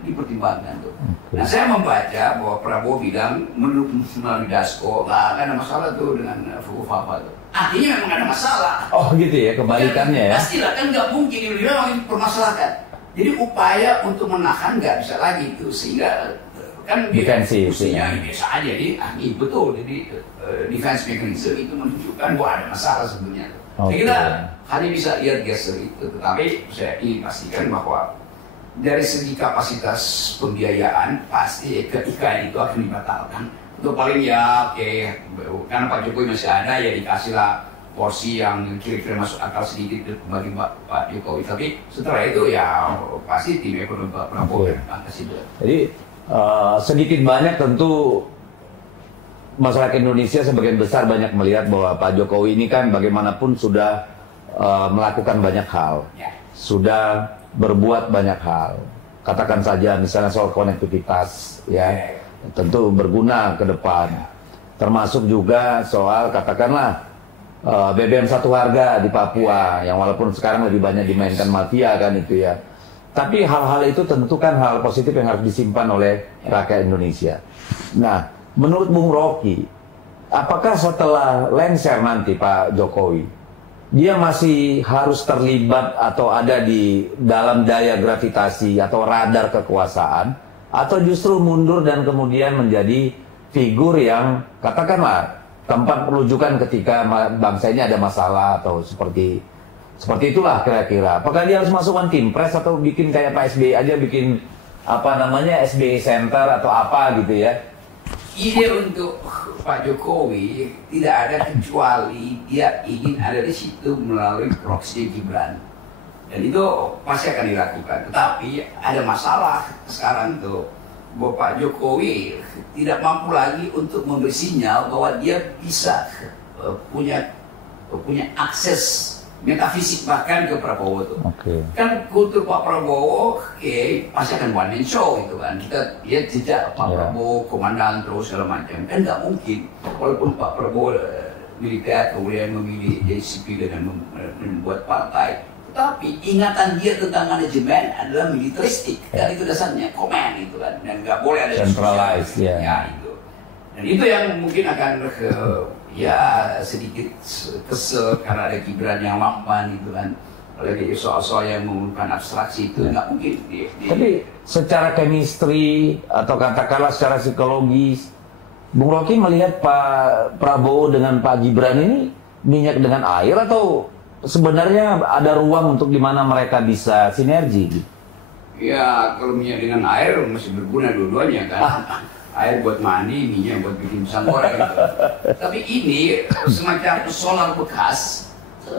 dipertimbangkan tuh. Nah, saya membaca bahwa Prabowo bilang menurut melalui Dasko nggak ada masalah tuh dengan Fukufafa tuh. Artinya memang ada masalah. Oh gitu ya, kebalikannya ya. Pastilah, kan nggak mungkin ini memang dipermasalahkan. Jadi upaya untuk menahan nggak bisa lagi itu, sehingga kan defensif ya biasa aja. Jadi betul, jadi defense mechanism itu menunjukkan bahwa ada masalah sebenarnya. Saya kira hanya bisa lihat gesture itu, tetapi saya ingin pastikan bahwa dari segi kapasitas pembiayaan pasti IKN itu akan dibatalkan. Untuk paling ya karena Pak Jokowi masih ada ya dikasihlah porsi yang kira-kira masuk akal sedikit bagi Pak Jokowi. Tapi setelah itu ya pasti tim ekonomi Pak Prabowo kasih. Jadi sedikit banyak tentu masyarakat Indonesia sebagian besar banyak melihat bahwa Pak Jokowi ini kan bagaimanapun sudah melakukan banyak hal, sudah berbuat banyak hal. Katakan saja misalnya soal konektivitas, ya tentu berguna ke depan. Termasuk juga soal katakanlah BBM satu harga di Papua, yang walaupun sekarang lebih banyak dimainkan mafia kan itu ya. Tapi hal-hal itu tentu kan hal positif yang harus disimpan oleh rakyat Indonesia. Nah, menurut Bung Rocky, apakah setelah lengser nanti Pak Jokowi, dia masih harus terlibat atau ada di dalam daya gravitasi atau radar kekuasaan, atau justru mundur dan kemudian menjadi figur yang katakanlah tempat rujukan ketika bangsa ini ada masalah atau seperti itulah kira-kira. Apakah dia harus masuk one team press atau bikin kayak Pak SBY aja, bikin apa namanya SBY Center atau apa gitu ya? Ide untuk Pak Jokowi tidak ada kecuali dia ingin ada di situ melalui proxy Gibran, dan itu pasti akan dilakukan. Tetapi ada masalah sekarang tuh bahwa Pak Jokowi tidak mampu lagi untuk memberi sinyal bahwa dia bisa punya akses metafisik bahkan ke Prabowo tuh. Kan kultur Pak Prabowo pasti akan one man show gitu kan. Kita lihat jejak Pak Prabowo komandan terus segala macam. Kan nggak mungkin walaupun Pak Prabowo militer kemudian memilih jadi sipil dan membuat partai, tapi ingatan dia tentang manajemen adalah militeristik. Dan itu dasarnya command itu kan, dan nggak boleh ada centralized ya itu. Dan itu yang mungkin akan ya sedikit kesel karena ada Gibran yang lamban gitu kan. Oleh soal-soal yang menggunakan abstraksi itu nggak mungkin. Tapi secara chemistry atau katakanlah secara psikologis, Bung Rocky melihat Pak Prabowo dengan Pak Gibran ini minyak dengan air, atau sebenarnya ada ruang untuk dimana mereka bisa sinergi? Ya kalau minyak dengan air masih berguna dua-duanya kan. Air buat mandi, minyak buat bikin pisang goreng gitu. Tapi ini semacam solar bekas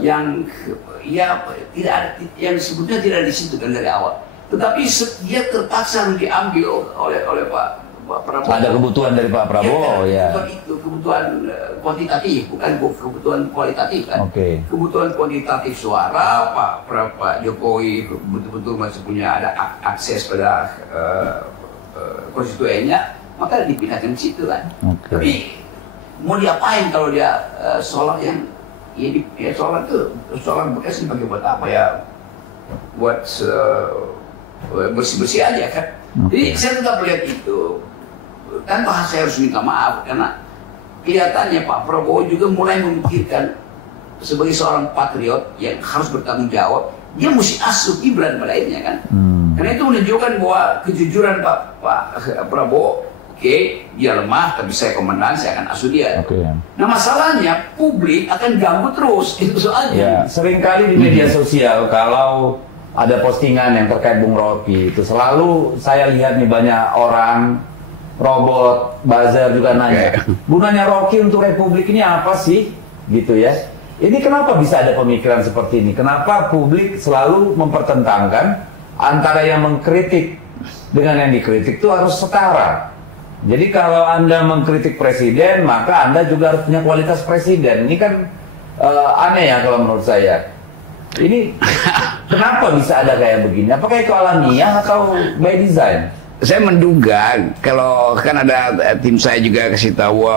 yang ya tidak ada, yang sebetulnya tidak di situ kan dari awal. Tetapi dia terpaksa diambil oleh Pak Prabowo. Ada kebutuhan dari Pak Prabowo ya. Kebutuhan kuantitatif, bukan kebutuhan kualitatif kan. Kebutuhan kuantitatif suara Pak Jokowi betul-betul masih punya ada akses pada konstituennya, maka dipindahkan ke situ kan. Tapi mau diapain kalau dia solar yang ya solar itu solar bekas dipakai buat apa ya? Buat bersih-bersih aja kan. Jadi saya tetap melihat itu. Tanpa saya harus minta maaf karena kelihatannya Pak Prabowo juga mulai memikirkan sebagai seorang patriot yang harus bertanggung jawab, dia mesti asuh Gibran pada akhirnya kan. Karena itu menunjukkan bahwa kejujuran Pak Prabowo, dia lemah, tapi saya komandan, saya akan asuh dia. Nah masalahnya publik akan ganggu terus, itu soalnya. Seringkali di media sosial kalau ada postingan yang terkait Bung Rocky, itu selalu saya lihat nih banyak orang, robot, buzzer juga nanya, gunanya Rocky untuk Republik ini apa sih? Gitu ya. Ini kenapa bisa ada pemikiran seperti ini? Kenapa publik selalu mempertentangkan antara yang mengkritik dengan yang dikritik itu harus setara? Jadi kalau Anda mengkritik presiden, maka Anda juga harus punya kualitas presiden. Ini kan aneh ya kalau menurut saya. Ini kenapa bisa ada kayak begini? Apakah itu alamiah atau by design? Saya menduga, kalau kan ada tim saya juga kasih tahu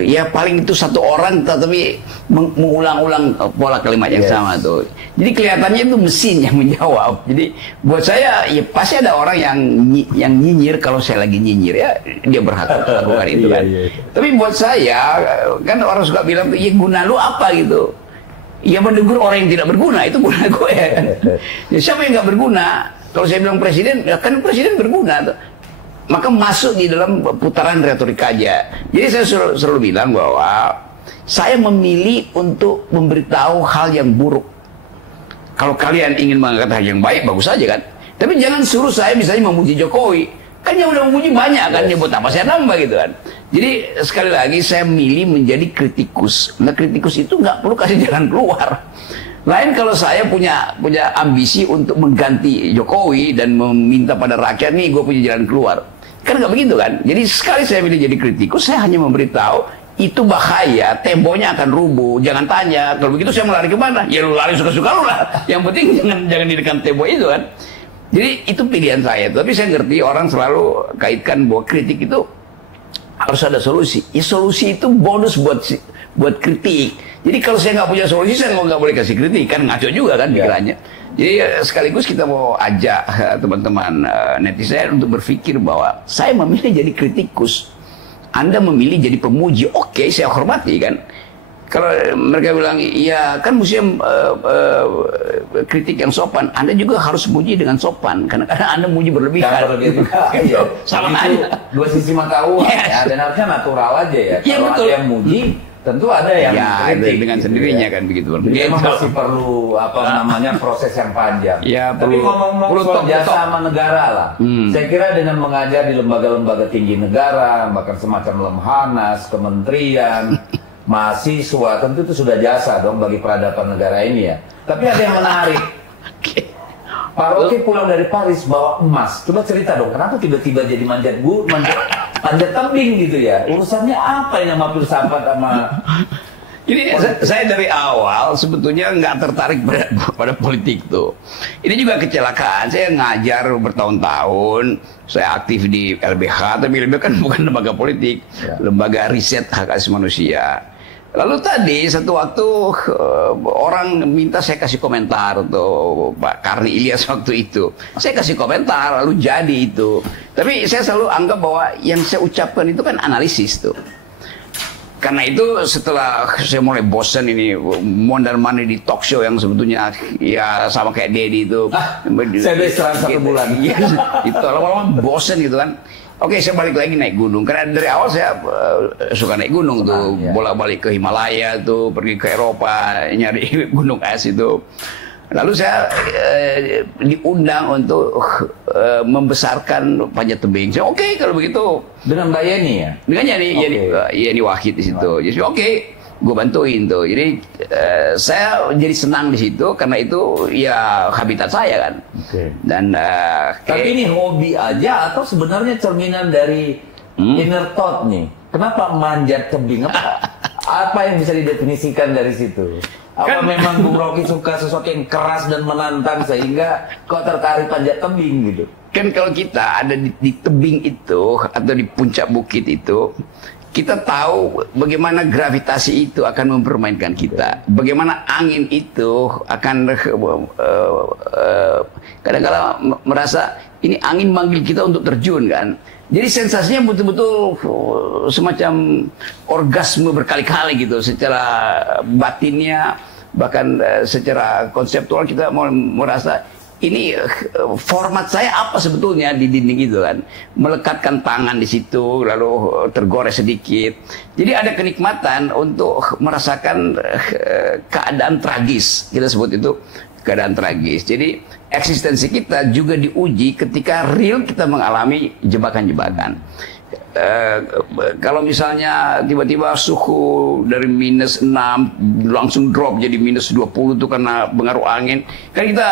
ya paling itu satu orang tapi mengulang-ulang pola kalimat yang sama tuh. Jadi kelihatannya itu mesin yang menjawab. Jadi buat saya ya pasti ada orang yang nyinyir kalau saya lagi nyinyir ya dia berhak lakukan itu kan. Tapi buat saya kan orang suka bilang ya guna lu apa gitu. Ya menegur orang yang tidak berguna itu guna gue ya kan. Ya, siapa yang nggak berguna? Kalau saya bilang presiden, ya kan presiden berguna tuh. Maka masuk di dalam putaran retorika aja. Jadi saya selalu bilang bahwa saya memilih untuk memberitahu hal yang buruk. Kalau kalian ingin mengangkat hal yang baik, bagus saja kan. Tapi jangan suruh saya misalnya memuji Jokowi. Kan yang udah memuji banyak kan, ya buat apa saya nambah gitu kan. Jadi sekali lagi saya milih menjadi kritikus. Nah kritikus itu nggak perlu kasih jalan keluar. Lain kalau saya punya ambisi untuk mengganti Jokowi dan meminta pada rakyat nih gue punya jalan keluar. Kan nggak begitu kan. Jadi sekali saya pilih jadi kritikus, saya hanya memberitahu itu bahaya, tembonya akan rubuh. Jangan tanya, kalau begitu saya melari kemana? Ya lu lari suka-suka lu lah. Yang penting jangan di dekat tembo itu kan. Jadi itu pilihan saya. Tapi saya ngerti orang selalu kaitkan bahwa kritik itu harus ada solusi. Ya solusi itu bonus buat kritik. Jadi kalau saya nggak punya solusi, saya nggak boleh kasih kritik. Kan ngaco juga kan pikirannya. Jadi sekaligus kita mau ajak teman-teman netizen untuk berpikir bahwa saya memilih jadi kritikus. Anda memilih jadi pemuji. Oke, saya hormati kan. Kalau mereka bilang, iya kan museum kritik yang sopan, Anda juga harus muji dengan sopan. Karena Anda muji berlebihan. Iya. Sama itu dua sisi mata uang ya, dan harusnya natural aja ya. Iya, kalau betul. ada yang muji, tentu ada yang kritik dengan gitu sendirinya ya. kan begitu. Jadi memang masih perlu proses yang panjang. Ya, tapi ngomong-ngomong soal jasa sama negara lah. Saya kira dengan mengajar di lembaga-lembaga tinggi negara, bahkan semacam Lemhanas, kementerian, mahasiswa, tentu itu sudah jasa dong bagi peradaban negara ini ya. Tapi ada yang menarik. Pak Rocky pulang dari Paris bawa emas. Coba cerita dong, kenapa tiba-tiba jadi manjat tebing gitu ya? Urusannya apa yang sama filsafat sama... Ini saya dari awal sebetulnya nggak tertarik pada politik tuh. Ini juga kecelakaan. Saya ngajar bertahun-tahun. Saya aktif di LBH, tapi LBH kan bukan lembaga politik, lembaga riset hak asasi manusia. Lalu tadi satu waktu orang minta saya kasih komentar tuh Pak Karni Ilyas waktu itu. Saya kasih komentar lalu jadi itu. Tapi saya selalu anggap bahwa yang saya ucapkan itu kan analisis tuh. Karena itu setelah saya mulai bosan ini mondar-mandir di talk show yang sebetulnya ya sama kayak Dedi itu. Saya udah istirahat 1 bulan. Itu lama-lama bosan gitu kan. Oke, saya balik lagi naik gunung. Karena dari awal saya suka naik gunung tuh, bolak-balik ke Himalaya tuh, pergi ke Eropa nyari gunung es itu. Lalu saya diundang untuk membesarkan panjat tebing. Saya oke, kalau begitu. Dengan Mbak Yeni ya? Dengan Yeni Wahid di situ. Jadi oke, gue bantuin tuh. Jadi saya jadi senang di situ karena itu ya habitat saya kan. Dan tapi ini hobi aja atau sebenarnya cerminan dari inner thought nih? Kenapa manjat tebing? Apa yang bisa didefinisikan dari situ? Apa memang Bung Rocky suka sesuatu yang keras dan menantang sehingga kok tertarik panjat tebing gitu? Kan kalau kita ada di tebing itu atau di puncak bukit itu, kita tahu bagaimana gravitasi itu akan mempermainkan kita. Bagaimana angin itu akan kadang-kadang merasa ini angin manggil kita untuk terjun kan. Jadi sensasinya betul-betul semacam orgasme berkali-kali gitu. Secara batinnya, bahkan secara konseptual kita mau merasa ini format saya apa sebetulnya di dinding itu kan. Melekatkan tangan di situ, lalu tergores sedikit. Jadi ada kenikmatan untuk merasakan keadaan tragis. Kita sebut itu keadaan tragis. Jadi eksistensi kita juga diuji ketika real kita mengalami jebakan-jebakan. Kalau misalnya tiba-tiba suhu dari -6 langsung drop jadi -20 itu karena pengaruh angin, kan kita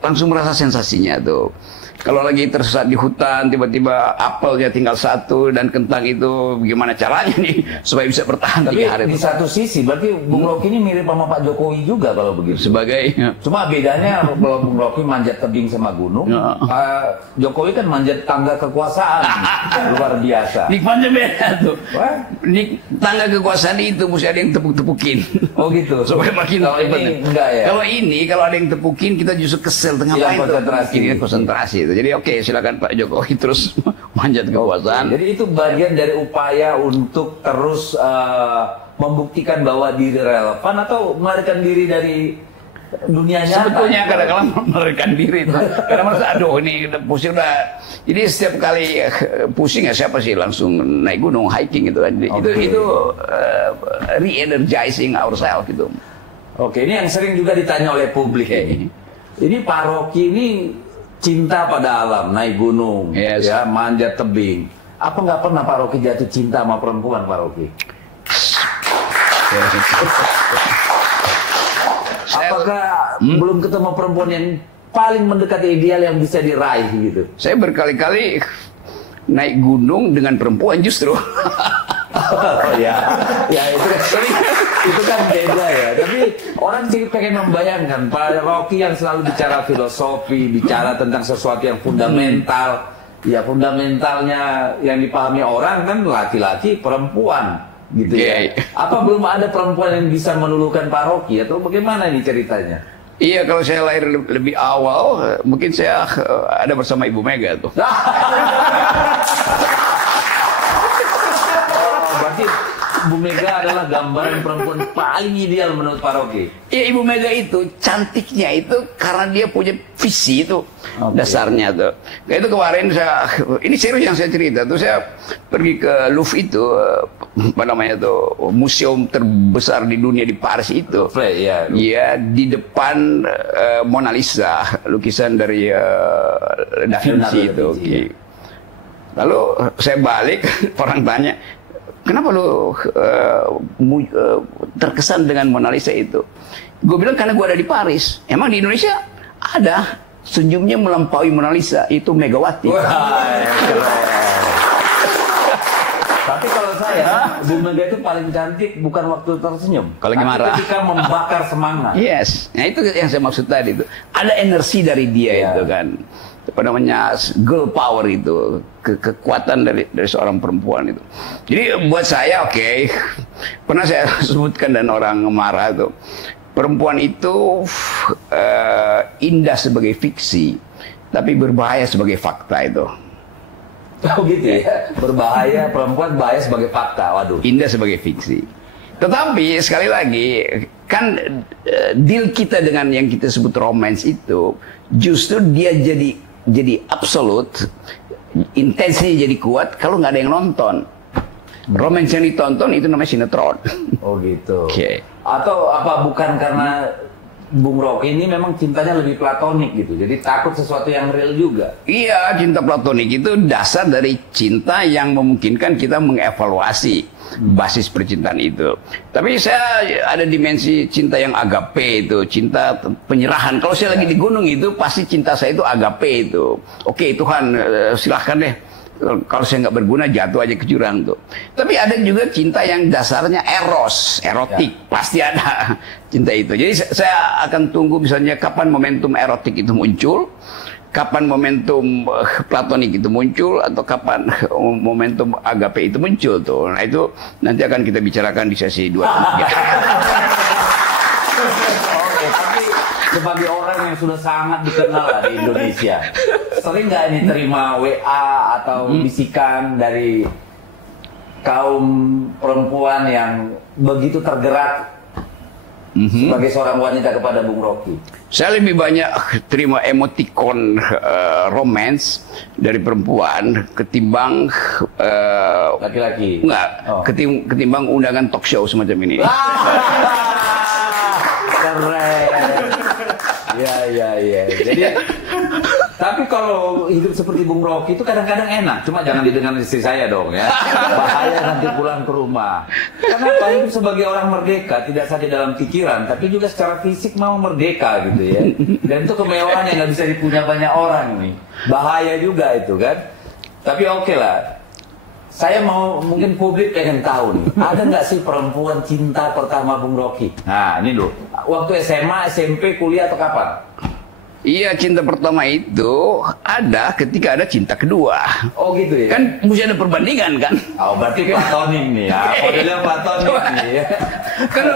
langsung merasa sensasinya tuh. Kalau lagi tersesat di hutan, tiba-tiba apelnya tinggal satu dan kentang itu gimana caranya nih supaya bisa bertahan 3 hari? Tapi di satu sisi berarti Bung Rocky ini mirip sama Pak Jokowi juga kalau begitu. Sebagai Cuma bedanya kalau Bung Rocky manjat tebing sama gunung, Pak Jokowi kan manjat tangga kekuasaan. Luar biasa. nikmatnya beda tuh. Tangga kekuasaan itu mesti ada yang tepuk-tepukin. Oh gitu. Supaya makin kalau ini enggak ya. Kalau ada yang tepukin kita justru kesel tengah Iya, konsentrasi. Jadi oke, silakan Pak Jokowi terus manjat kekuasaan. Jadi itu bagian dari upaya untuk terus membuktikan bahwa diri relevan atau melarikan diri dari dunia nyata. Sebetulnya kadang-kadang melarikan diri. Karena merasa aduh ini udah pusing udah. Jadi setiap kali pusing ya siapa sih langsung naik gunung hiking gitu kan. Itu re-energizing ourselves gitu. Oke, ini yang sering juga ditanya oleh publik ini. Ini Pak Rocky ini cinta pada alam, naik gunung, ya manjat tebing. Apa nggak pernah Pak Rocky jatuh cinta sama perempuan, Pak Rocky? Apakah belum ketemu perempuan yang paling mendekati ideal yang bisa diraih gitu? Saya berkali-kali naik gunung dengan perempuan justru. Oh ya itu kan beda ya. Tapi orang sih pengen membayangkan Pak Rocky yang selalu bicara filosofi, bicara tentang sesuatu yang fundamental. Ya fundamentalnya yang dipahami orang kan laki-laki, perempuan gitu ya. Apa belum ada perempuan yang bisa meluluhkan Pak Rocky atau bagaimana ini ceritanya? Iya, kalau saya lahir lebih awal, mungkin saya ada bersama Ibu Mega tuh. Berarti Bu Mega adalah gambaran perempuan paling ideal menurut Pak Rocky. Iya, Ibu Mega itu cantiknya itu karena dia punya visi itu dasarnya tuh. Nah, itu kemarin ini serius yang saya cerita tuh, saya pergi ke Louvre itu, apa namanya tuh, museum terbesar di dunia di Paris itu. Iya, di depan Mona Lisa, lukisan dari Da Vinci itu. Lalu saya balik, orang tanya, kenapa lu terkesan dengan Mona Lisa itu? Gue bilang karena gue ada di Paris. Emang di Indonesia ada senyumnya melampaui Mona Lisa, itu Megawati. Tapi kalau saya, Bu Mega itu paling cantik bukan waktu tersenyum, kalau marah, ketika membakar semangat. Yes, nah itu yang saya maksud tadi itu. Ada energi dari dia itu kan. Apa namanya, girl power itu, kekuatan dari seorang perempuan itu. Jadi buat saya pernah saya sebutkan dan orang marah tuh, perempuan itu indah sebagai fiksi, tapi berbahaya sebagai fakta itu. Oh gitu ya, berbahaya, perempuan bahaya sebagai fakta, waduh. Indah sebagai fiksi. Tetapi sekali lagi kan deal kita dengan yang kita sebut romance itu, justru dia jadi absolut, intensinya jadi kuat kalau nggak ada yang nonton. Romance yang ditonton itu namanya sinetron. Oh gitu. Atau apa bukan karena Bung Rocky ini memang cintanya lebih platonik gitu, jadi takut sesuatu yang real juga? Iya, cinta platonik itu dasar dari cinta yang memungkinkan kita mengevaluasi basis percintaan itu. Tapi saya ada dimensi cinta yang agape itu, cinta penyerahan. Kalau saya lagi di gunung itu pasti cinta saya itu agape itu. Oke Tuhan, silahkan deh. Kalau saya nggak berguna jatuh aja ke jurang tuh. Tapi ada juga cinta yang dasarnya erotik, pasti ada cinta itu. Jadi saya akan tunggu misalnya kapan momentum erotik itu muncul, kapan momentum platonik itu muncul, atau kapan momentum agape itu muncul tuh. Nah itu nanti akan kita bicarakan di sesi 2 3. Tapi sebagai orang yang sudah sangat dikenal lah di Indonesia, sering nggak ini terima WA atau bisikan dari kaum perempuan yang begitu tergerak sebagai seorang wanita kepada Bung Rocky? Saya lebih banyak terima emoticon romance dari perempuan ketimbang laki-laki. Ketimbang undangan talk show semacam ini. Keren. Ya. Jadi, tapi kalau hidup seperti Bung Rocky itu kadang-kadang enak. Cuma jangan dengan istri saya dong ya. Bahaya nanti pulang ke rumah. Karena hidup sebagai orang merdeka tidak saja dalam pikiran, tapi juga secara fisik mau merdeka gitu ya. Dan itu kemewahan yang nggak bisa dipunya banyak orang nih. Bahaya juga itu kan. Tapi oke lah. Saya mau, mungkin publik pengen tahu nih, ada nggak sih perempuan cinta pertama Bung Rocky? Nah ini loh, waktu SMA, SMP, kuliah atau kapan? Iya, cinta pertama itu ada ketika ada cinta kedua. Oh gitu ya? Kan mesti ada perbandingan kan? Oh berarti platonik nih ya, modelnya platonik nih ya. Kan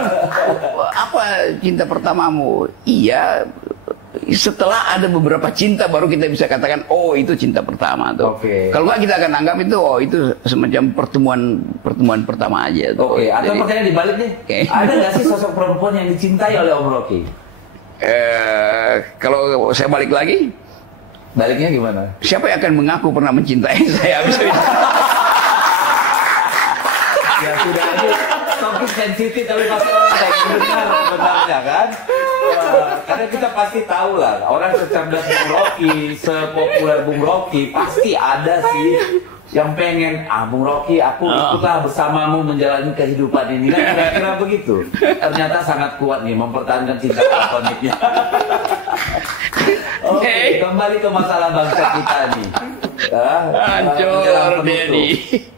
apa cinta pertamamu? Iya, setelah ada beberapa cinta baru kita bisa katakan oh itu cinta pertama tuh. Oke. Kalau nggak kita akan anggap itu oh itu semacam pertemuan pertama aja tuh. Oke. Atau pertanyaan dibalik nih. Ada nggak sih sosok perempuan yang dicintai oleh Om Rocky? Kalau saya balik lagi, baliknya gimana? Siapa yang akan mengaku pernah mencintai saya? Ya sudah ini topik sensitif tapi pasti orang pengen dengar sebenarnya kan. Karena kita pasti tahu lah orang secerdas Bung Rocky, sepopuler Bung Rocky pasti ada sih yang pengen Bung Rocky aku ikutlah bersamamu menjalani kehidupan ini kan kira-kira begitu. Ternyata sangat kuat nih mempertahankan cinta platoniknya. Oke, kembali ke masalah bangsa kita nih. Hancur Dedi.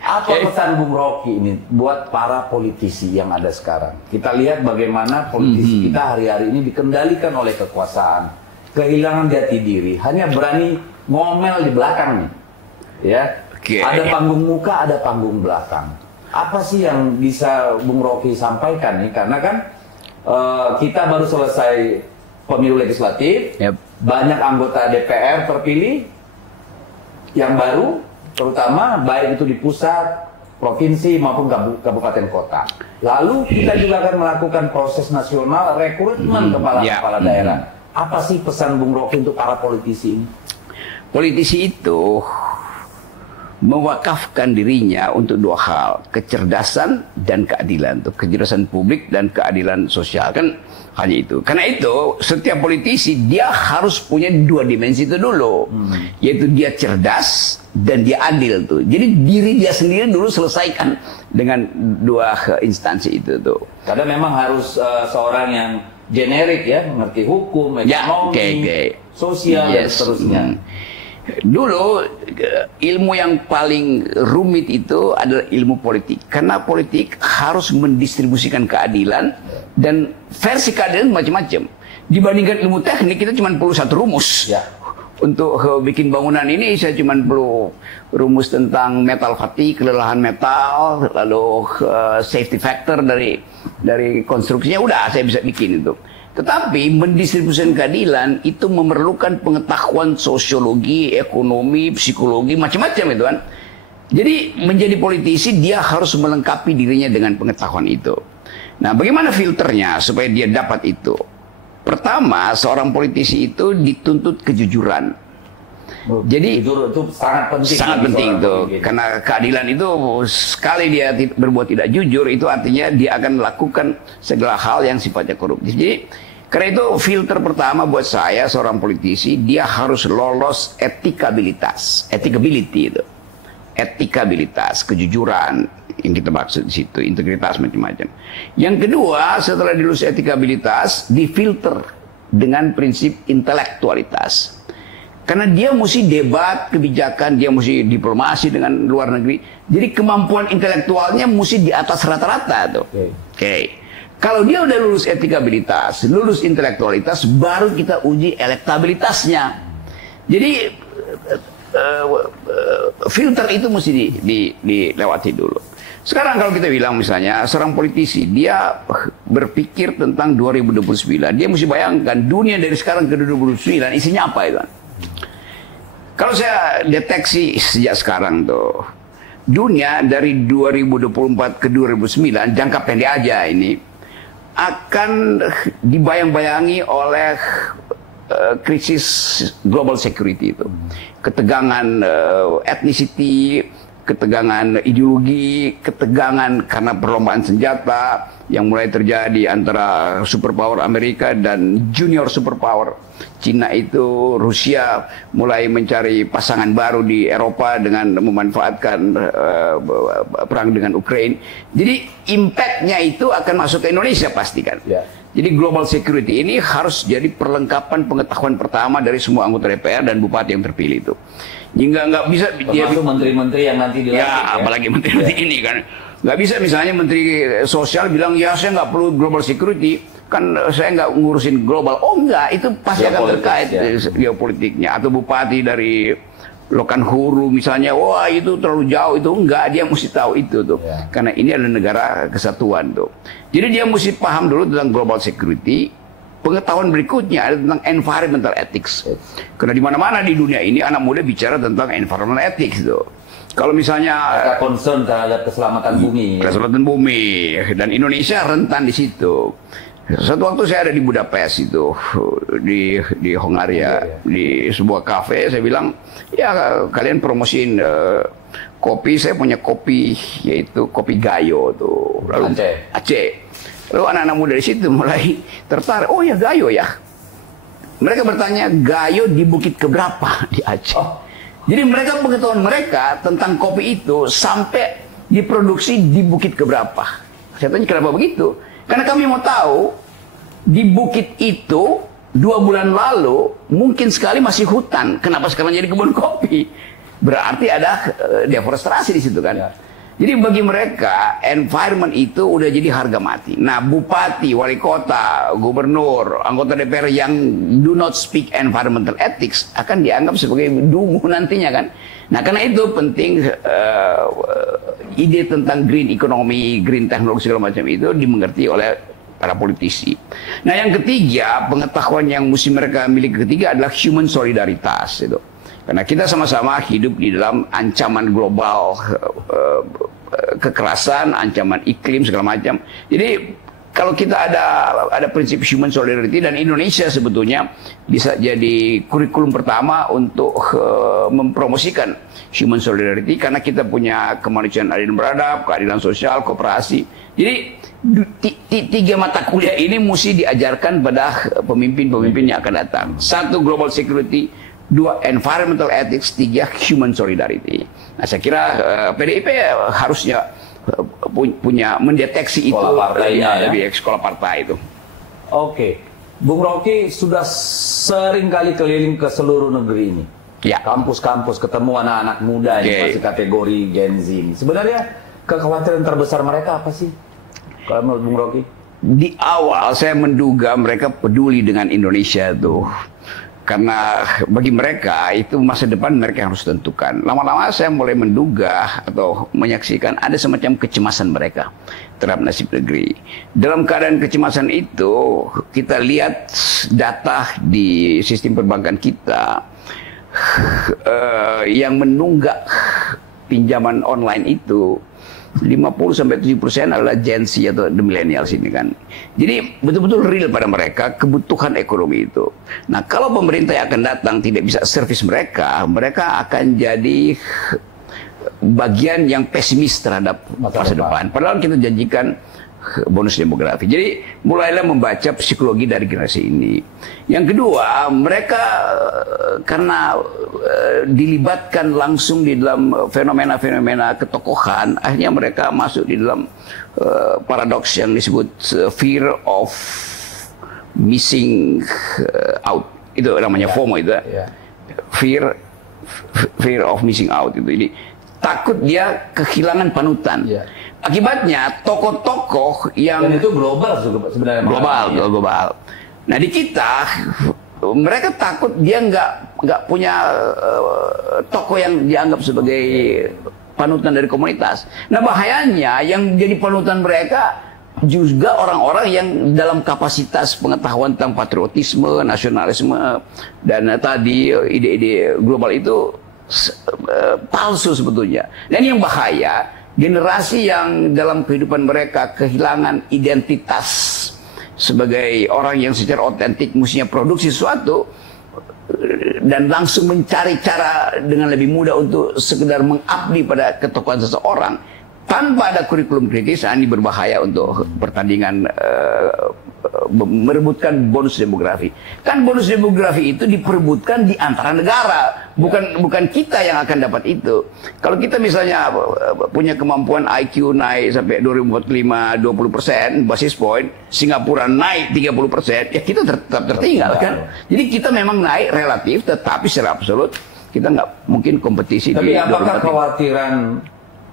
Apa pesan Bung Rocky ini buat para politisi yang ada sekarang? Kita lihat bagaimana politisi kita hari-hari ini dikendalikan oleh kekuasaan, kehilangan jati diri, hanya berani ngomel di belakang nih. Ya, ada panggung muka, ada panggung belakang. Apa sih yang bisa Bung Rocky sampaikan nih? Karena kan kita baru selesai pemilu legislatif, banyak anggota DPR terpilih yang baru, terutama baik itu di pusat, provinsi maupun kabupaten kota. Lalu kita juga akan melakukan proses nasional rekrutmen kepala-kepala daerah. Apa sih pesan Bung Rocky untuk para politisi ini? Politisi itu mewakafkan dirinya untuk dua hal, kecerdasan dan keadilan, tuh kecerdasan publik dan keadilan sosial kan hanya itu. Karena itu setiap politisi dia harus punya dua dimensi itu dulu, yaitu dia cerdas dan dia adil tuh. Jadi diri dia sendiri dulu selesaikan dengan dua instansi itu tuh. Karena memang harus seorang yang generik ya, mengerti hukum, ekonomi, sosial dan seterusnya. Dulu ilmu yang paling rumit itu adalah ilmu politik, karena politik harus mendistribusikan keadilan dan versi keadilan macam-macam. Dibandingkan ilmu teknik kita cuma perlu satu rumus. Untuk bikin bangunan ini saya cuma perlu rumus tentang metal fatigue, kelelahan metal, lalu safety factor dari konstruksinya, udah saya bisa bikin itu. Tetapi mendistribusikan keadilan itu memerlukan pengetahuan sosiologi, ekonomi, psikologi, macam-macam itu kan. Jadi menjadi politisi dia harus melengkapi dirinya dengan pengetahuan itu. Nah, bagaimana filternya supaya dia dapat itu? Pertama, seorang politisi itu dituntut kejujuran. Jadi itu sangat penting. Sangat penting itu, karena keadilan itu sekali dia berbuat tidak jujur itu artinya dia akan melakukan segala hal yang sifatnya koruptif. Jadi karena itu filter pertama buat saya seorang politisi dia harus lolos etikabilitas, etikability itu, etikabilitas, kejujuran yang kita maksud di situ, integritas macam-macam. Yang kedua setelah dilulus etikabilitas difilter dengan prinsip intelektualitas. Karena dia mesti debat kebijakan, dia mesti diplomasi dengan luar negeri. Jadi kemampuan intelektualnya mesti di atas rata-rata tuh. Oke. Kalau dia udah lulus etikabilitas, lulus intelektualitas, baru kita uji elektabilitasnya. Jadi filter itu mesti dilewati dulu. Sekarang kalau kita bilang misalnya seorang politisi, dia berpikir tentang 2029. Dia mesti bayangkan dunia dari sekarang ke 2029 isinya apa itu kan? Kalau saya deteksi sejak sekarang tuh, dunia dari 2024 ke 2009 jangka pendek aja ini akan dibayang-bayangi oleh krisis global security itu, ketegangan ethnicity, ketegangan ideologi, ketegangan karena perlombaan senjata yang mulai terjadi antara superpower Amerika dan junior superpower Cina itu. Rusia mulai mencari pasangan baru di Eropa dengan memanfaatkan perang dengan Ukraina. Jadi impactnya itu akan masuk ke Indonesia pasti kan. Jadi global security ini harus jadi perlengkapan pengetahuan pertama dari semua anggota DPR dan bupati yang terpilih itu. Nggak bisa dia menteri-menteri yang nanti dilantik. Ya, apalagi menteri ini kan. Nggak bisa misalnya menteri sosial bilang ya saya nggak perlu global security, kan saya nggak ngurusin global. Oh enggak, itu pasti akan terkait geopolitiknya. Atau bupati dari Lokan Huru misalnya, wah itu terlalu jauh, itu enggak, dia mesti tahu itu tuh. Karena ini adalah negara kesatuan tuh. Jadi dia mesti paham dulu tentang global security. Pengetahuan berikutnya ada tentang environmental ethics. Karena di mana-mana di dunia ini anak muda bicara tentang environmental ethics tuh. Kalau misalnya concern terhadap keselamatan bumi. Keselamatan bumi, dan Indonesia rentan di situ. Satu waktu saya ada di Budapest itu, di Hongaria, di sebuah kafe, saya bilang, ya kalian promosiin kopi, saya punya kopi, yaitu kopi Gayo tuh. Lalu Aceh. Lalu anak-anak muda di situ mulai tertarik, oh ya Gayo ya. Mereka bertanya, Gayo di bukit keberapa di Aceh? Jadi mereka, pengetahuan mereka tentang kopi itu sampai diproduksi di bukit keberapa. Saya tanya kenapa begitu? Karena kami mau tahu, di bukit itu 2 bulan lalu mungkin sekali masih hutan. Kenapa sekarang jadi kebun kopi? Berarti ada deforestasi di situ kan. Jadi bagi mereka, environment itu udah jadi harga mati. Nah, bupati, wali kota, gubernur, anggota DPR yang do not speak environmental ethics akan dianggap sebagai dungu nantinya kan. Nah, karena itu penting ide tentang green economy, green technology segala macam itu dimengerti oleh para politisi. Nah, yang ketiga, pengetahuan yang mesti mereka miliki ketiga adalah human solidaritas itu. Karena kita sama-sama hidup di dalam ancaman global, kekerasan, ancaman iklim segala macam. Jadi kalau kita ada prinsip human solidarity, dan Indonesia sebetulnya bisa jadi kurikulum pertama untuk mempromosikan human solidarity, karena kita punya kemanusiaan adil beradab, keadilan sosial, kooperasi. Jadi 3 mata kuliah ini mesti diajarkan pada pemimpin-pemimpin yang akan datang. 1, global security. 2, environmental ethics. 3, human solidarity. Nah, saya kira PDIP harusnya punya mendeteksi itu di sekolah partai itu. Oke, Bung Rocky sudah sering kali keliling ke seluruh negeri ini. Kampus-kampus, ketemu anak-anak muda yang masih kategori Gen Z. Sebenarnya kekhawatiran terbesar mereka apa sih, kalau menurut Bung Rocky? Di awal saya menduga mereka peduli dengan Indonesia tuh. Karena bagi mereka itu masa depan mereka yang harus tentukan. Lama-lama saya mulai menduga atau menyaksikan ada semacam kecemasan mereka terhadap nasib negeri. Dalam keadaan kecemasan itu, kita lihat data di sistem perbankan kita yang menunggak pinjaman online itu 50-70% adalah Gen Z atau the millennials ini kan. Jadi betul-betul real pada mereka kebutuhan ekonomi itu. Nah, kalau pemerintah yang akan datang tidak bisa servis mereka, mereka akan jadi bagian yang pesimis terhadap masa depan. Padahal kita janjikan bonus demografi. Jadi mulailah membaca psikologi dari generasi ini. Yang kedua, mereka karena dilibatkan langsung di dalam fenomena-fenomena ketokohan, akhirnya mereka masuk di dalam paradoks yang disebut fear of missing out. Itu namanya FOMO itu. Fear of missing out itu. Jadi takut dia kehilangan panutan. Akibatnya tokoh-tokoh yang dan itu global sebenarnya. Global. Nah, di kita mereka takut dia nggak punya tokoh yang dianggap sebagai panutan dari komunitas. Nah, bahayanya yang jadi panutan mereka juga orang-orang yang dalam kapasitas pengetahuan tentang patriotisme, nasionalisme, dan tadi ide-ide global itu palsu sebetulnya. Dan yang bahaya, generasi yang dalam kehidupan mereka kehilangan identitas sebagai orang yang secara otentik mestinya produksi sesuatu, dan langsung mencari cara dengan lebih mudah untuk sekedar mengabdi pada ketokohan seseorang tanpa ada kurikulum kritis, ini berbahaya untuk pertandingan merebutkan bonus demografi. Kan bonus demografi itu diperebutkan di antara negara, bukan kita yang akan dapat itu. Kalau kita misalnya punya kemampuan IQ naik sampai 2045 20% basis point, Singapura naik 30%, ya kita tetap tertinggal kan. Jadi kita memang naik relatif, tetapi secara absolut kita nggak mungkin kompetisi. Tapi apakah kekhawatiran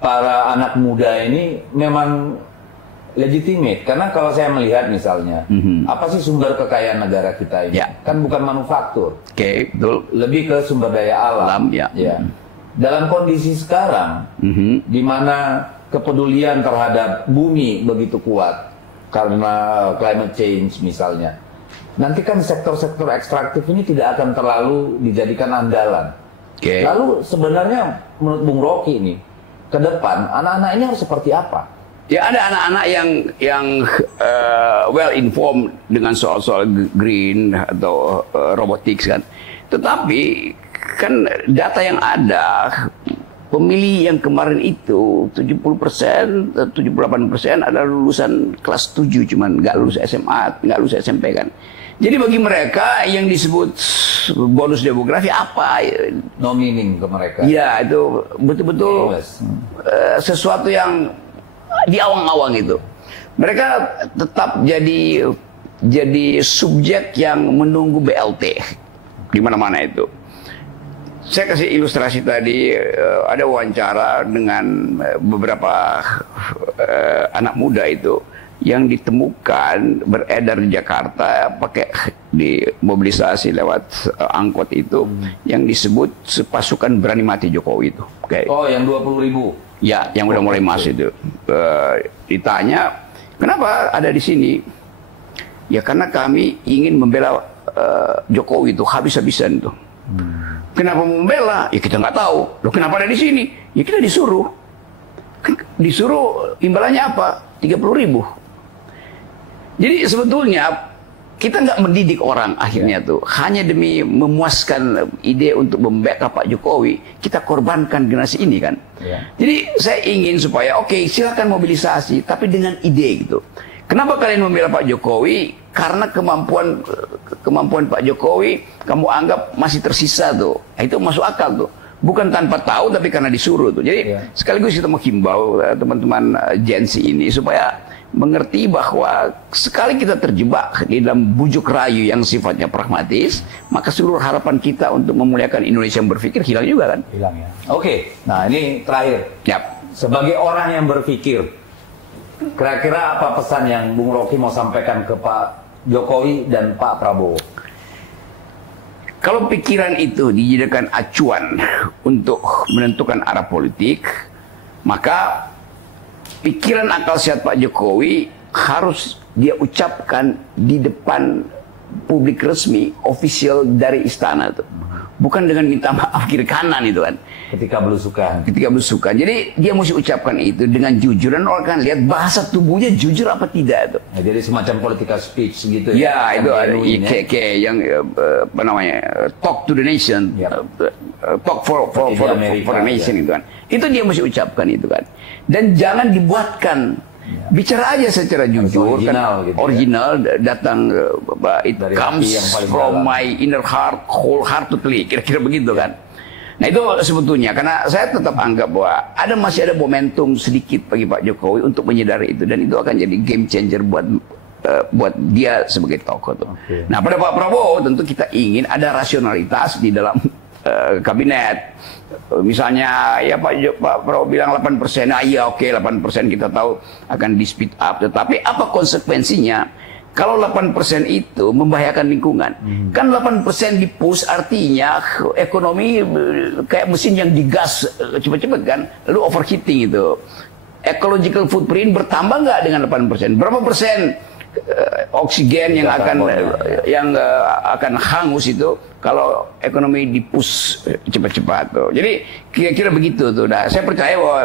para anak muda ini memang legitimate? Karena kalau saya melihat misalnya, apa sih sumber kekayaan negara kita ini? Ya. Kan bukan manufaktur. Oke, betul. Lebih ke sumber daya alam. Ya. Dalam kondisi sekarang, di mana kepedulian terhadap bumi begitu kuat karena climate change misalnya, nanti kan sektor-sektor ekstraktif ini tidak akan terlalu dijadikan andalan. Lalu sebenarnya menurut Bung Rocky ini, ke depan anak-anak ini harus seperti apa? Ya, ada anak-anak yang well informed dengan soal-soal green atau robotics kan. Tetapi kan data yang ada, pemilih yang kemarin itu 70%, 78% adalah lulusan kelas 7, cuman nggak lulus SMA, nggak lulus SMP kan. Jadi bagi mereka yang disebut bonus demografi apa? No meaning ke mereka. Ya, itu betul-betul sesuatu yang di awang-awang itu. Mereka tetap jadi subjek yang menunggu BLT di mana-mana itu. Saya kasih ilustrasi tadi, ada wawancara dengan beberapa anak muda itu yang ditemukan beredar di Jakarta pakai dimobilisasi lewat angkot itu yang disebut pasukan berani mati Jokowi itu. Oh, yang 20.000. Ya, yang udah mulai masuk itu. Ditanya, kenapa ada di sini? Ya karena kami ingin membela Jokowi itu habis-habisan itu. Kenapa membela? Ya kita nggak tahu. Loh, kenapa ada di sini? Ya kita disuruh. Disuruh imbalannya apa? 30.000. Jadi sebetulnya kita nggak mendidik orang akhirnya tuh hanya demi memuaskan ide untuk membackup Pak Jokowi, kita korbankan generasi ini kan. Jadi saya ingin supaya silakan mobilisasi tapi dengan ide gitu. Kenapa kalian membela Pak Jokowi? Karena kemampuan Pak Jokowi kamu anggap masih tersisa tuh. Itu masuk akal tuh. Bukan tanpa tahu tapi karena disuruh tuh. Jadi sekaligus kita menghimbau teman-teman Gen Z ini supaya mengerti bahwa sekali kita terjebak di dalam bujuk rayu yang sifatnya pragmatis, maka seluruh harapan kita untuk memuliakan Indonesia yang berpikir hilang juga kan? Hilang ya. Oke, nah ini terakhir. Sebagai orang yang berpikir, kira-kira apa pesan yang Bung Rocky mau sampaikan ke Pak Jokowi dan Pak Prabowo? Kalau pikiran itu dijadikan acuan untuk menentukan arah politik, maka pikiran akal sehat Pak Jokowi harus dia ucapkan di depan publik resmi, official dari istana itu. Bukan dengan minta maaf kiri kanan itu kan. Ketika belusukan. Jadi dia mesti ucapkan itu dengan jujur dan orang kan lihat bahasa tubuhnya jujur apa tidak itu. Ya, jadi semacam political speech gitu ya. Ya itu ada kayak yang apa namanya talk to the nation, talk for the nation itu kan. Itu dia mesti ucapkan itu kan. Dan jangan dibuatkan. Bicara aja secara jujur, original, datang it comes from my inner heart, wholeheartedly, kira-kira begitu kan. Nah itu sebetulnya, karena saya tetap anggap bahwa masih ada momentum sedikit bagi Pak Jokowi untuk menyadari itu, dan itu akan jadi game changer buat dia sebagai tokoh tuh. Nah pada Pak Prabowo tentu kita ingin ada rasionalitas di dalam kabinet. Misalnya ya Pak Prabowo bilang 8%, nah iya 8% kita tahu akan di speed up, tetapi apa konsekuensinya kalau 8% itu membahayakan lingkungan? Kan 8% di push artinya ekonomi kayak mesin yang digas cepat-cepat kan, lalu overheating itu. Ecological footprint bertambah nggak dengan 8%? Berapa persen oksigen yang akan hangus itu kalau ekonomi dipus cepat-cepat tuh. Jadi kira-kira begitu tuh. Nah, saya percaya bahwa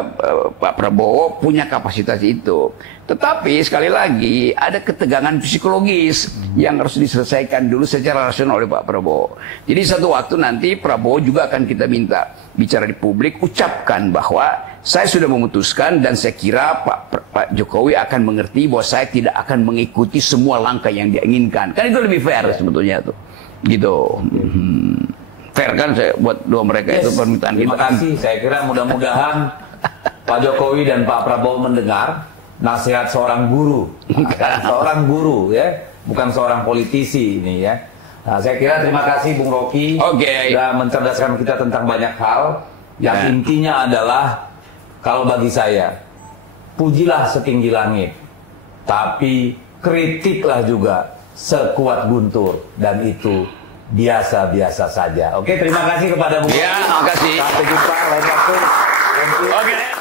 Pak Prabowo punya kapasitas itu. Tetapi sekali lagi ada ketegangan psikologis yang harus diselesaikan dulu secara rasional oleh Pak Prabowo. Jadi satu waktu nanti Prabowo juga akan kita minta bicara di publik, ucapkan bahwa saya sudah memutuskan dan saya kira Pak Jokowi akan mengerti bahwa saya tidak akan mengikuti semua langkah yang dia inginkan. Kan itu lebih fair sebetulnya tuh. Gitu. Fair kan saya buat dua mereka itu permintaan kita. Terima kasih. Saya kira mudah-mudahan Pak Jokowi dan Pak Prabowo mendengar nasihat seorang guru, seorang guru ya, bukan seorang politisi ini ya. Nah, saya kira terima kasih Bung Rocky sudah mencerdaskan kita tentang banyak hal. Yang intinya adalah kalau bagi saya, pujilah setinggi langit, tapi kritiklah juga sekuat guntur, dan itu biasa-biasa saja. Oke, terima kasih kepada Bung Rocky. Ya, terima kasih. Sampai jumpa lain waktu. Oke.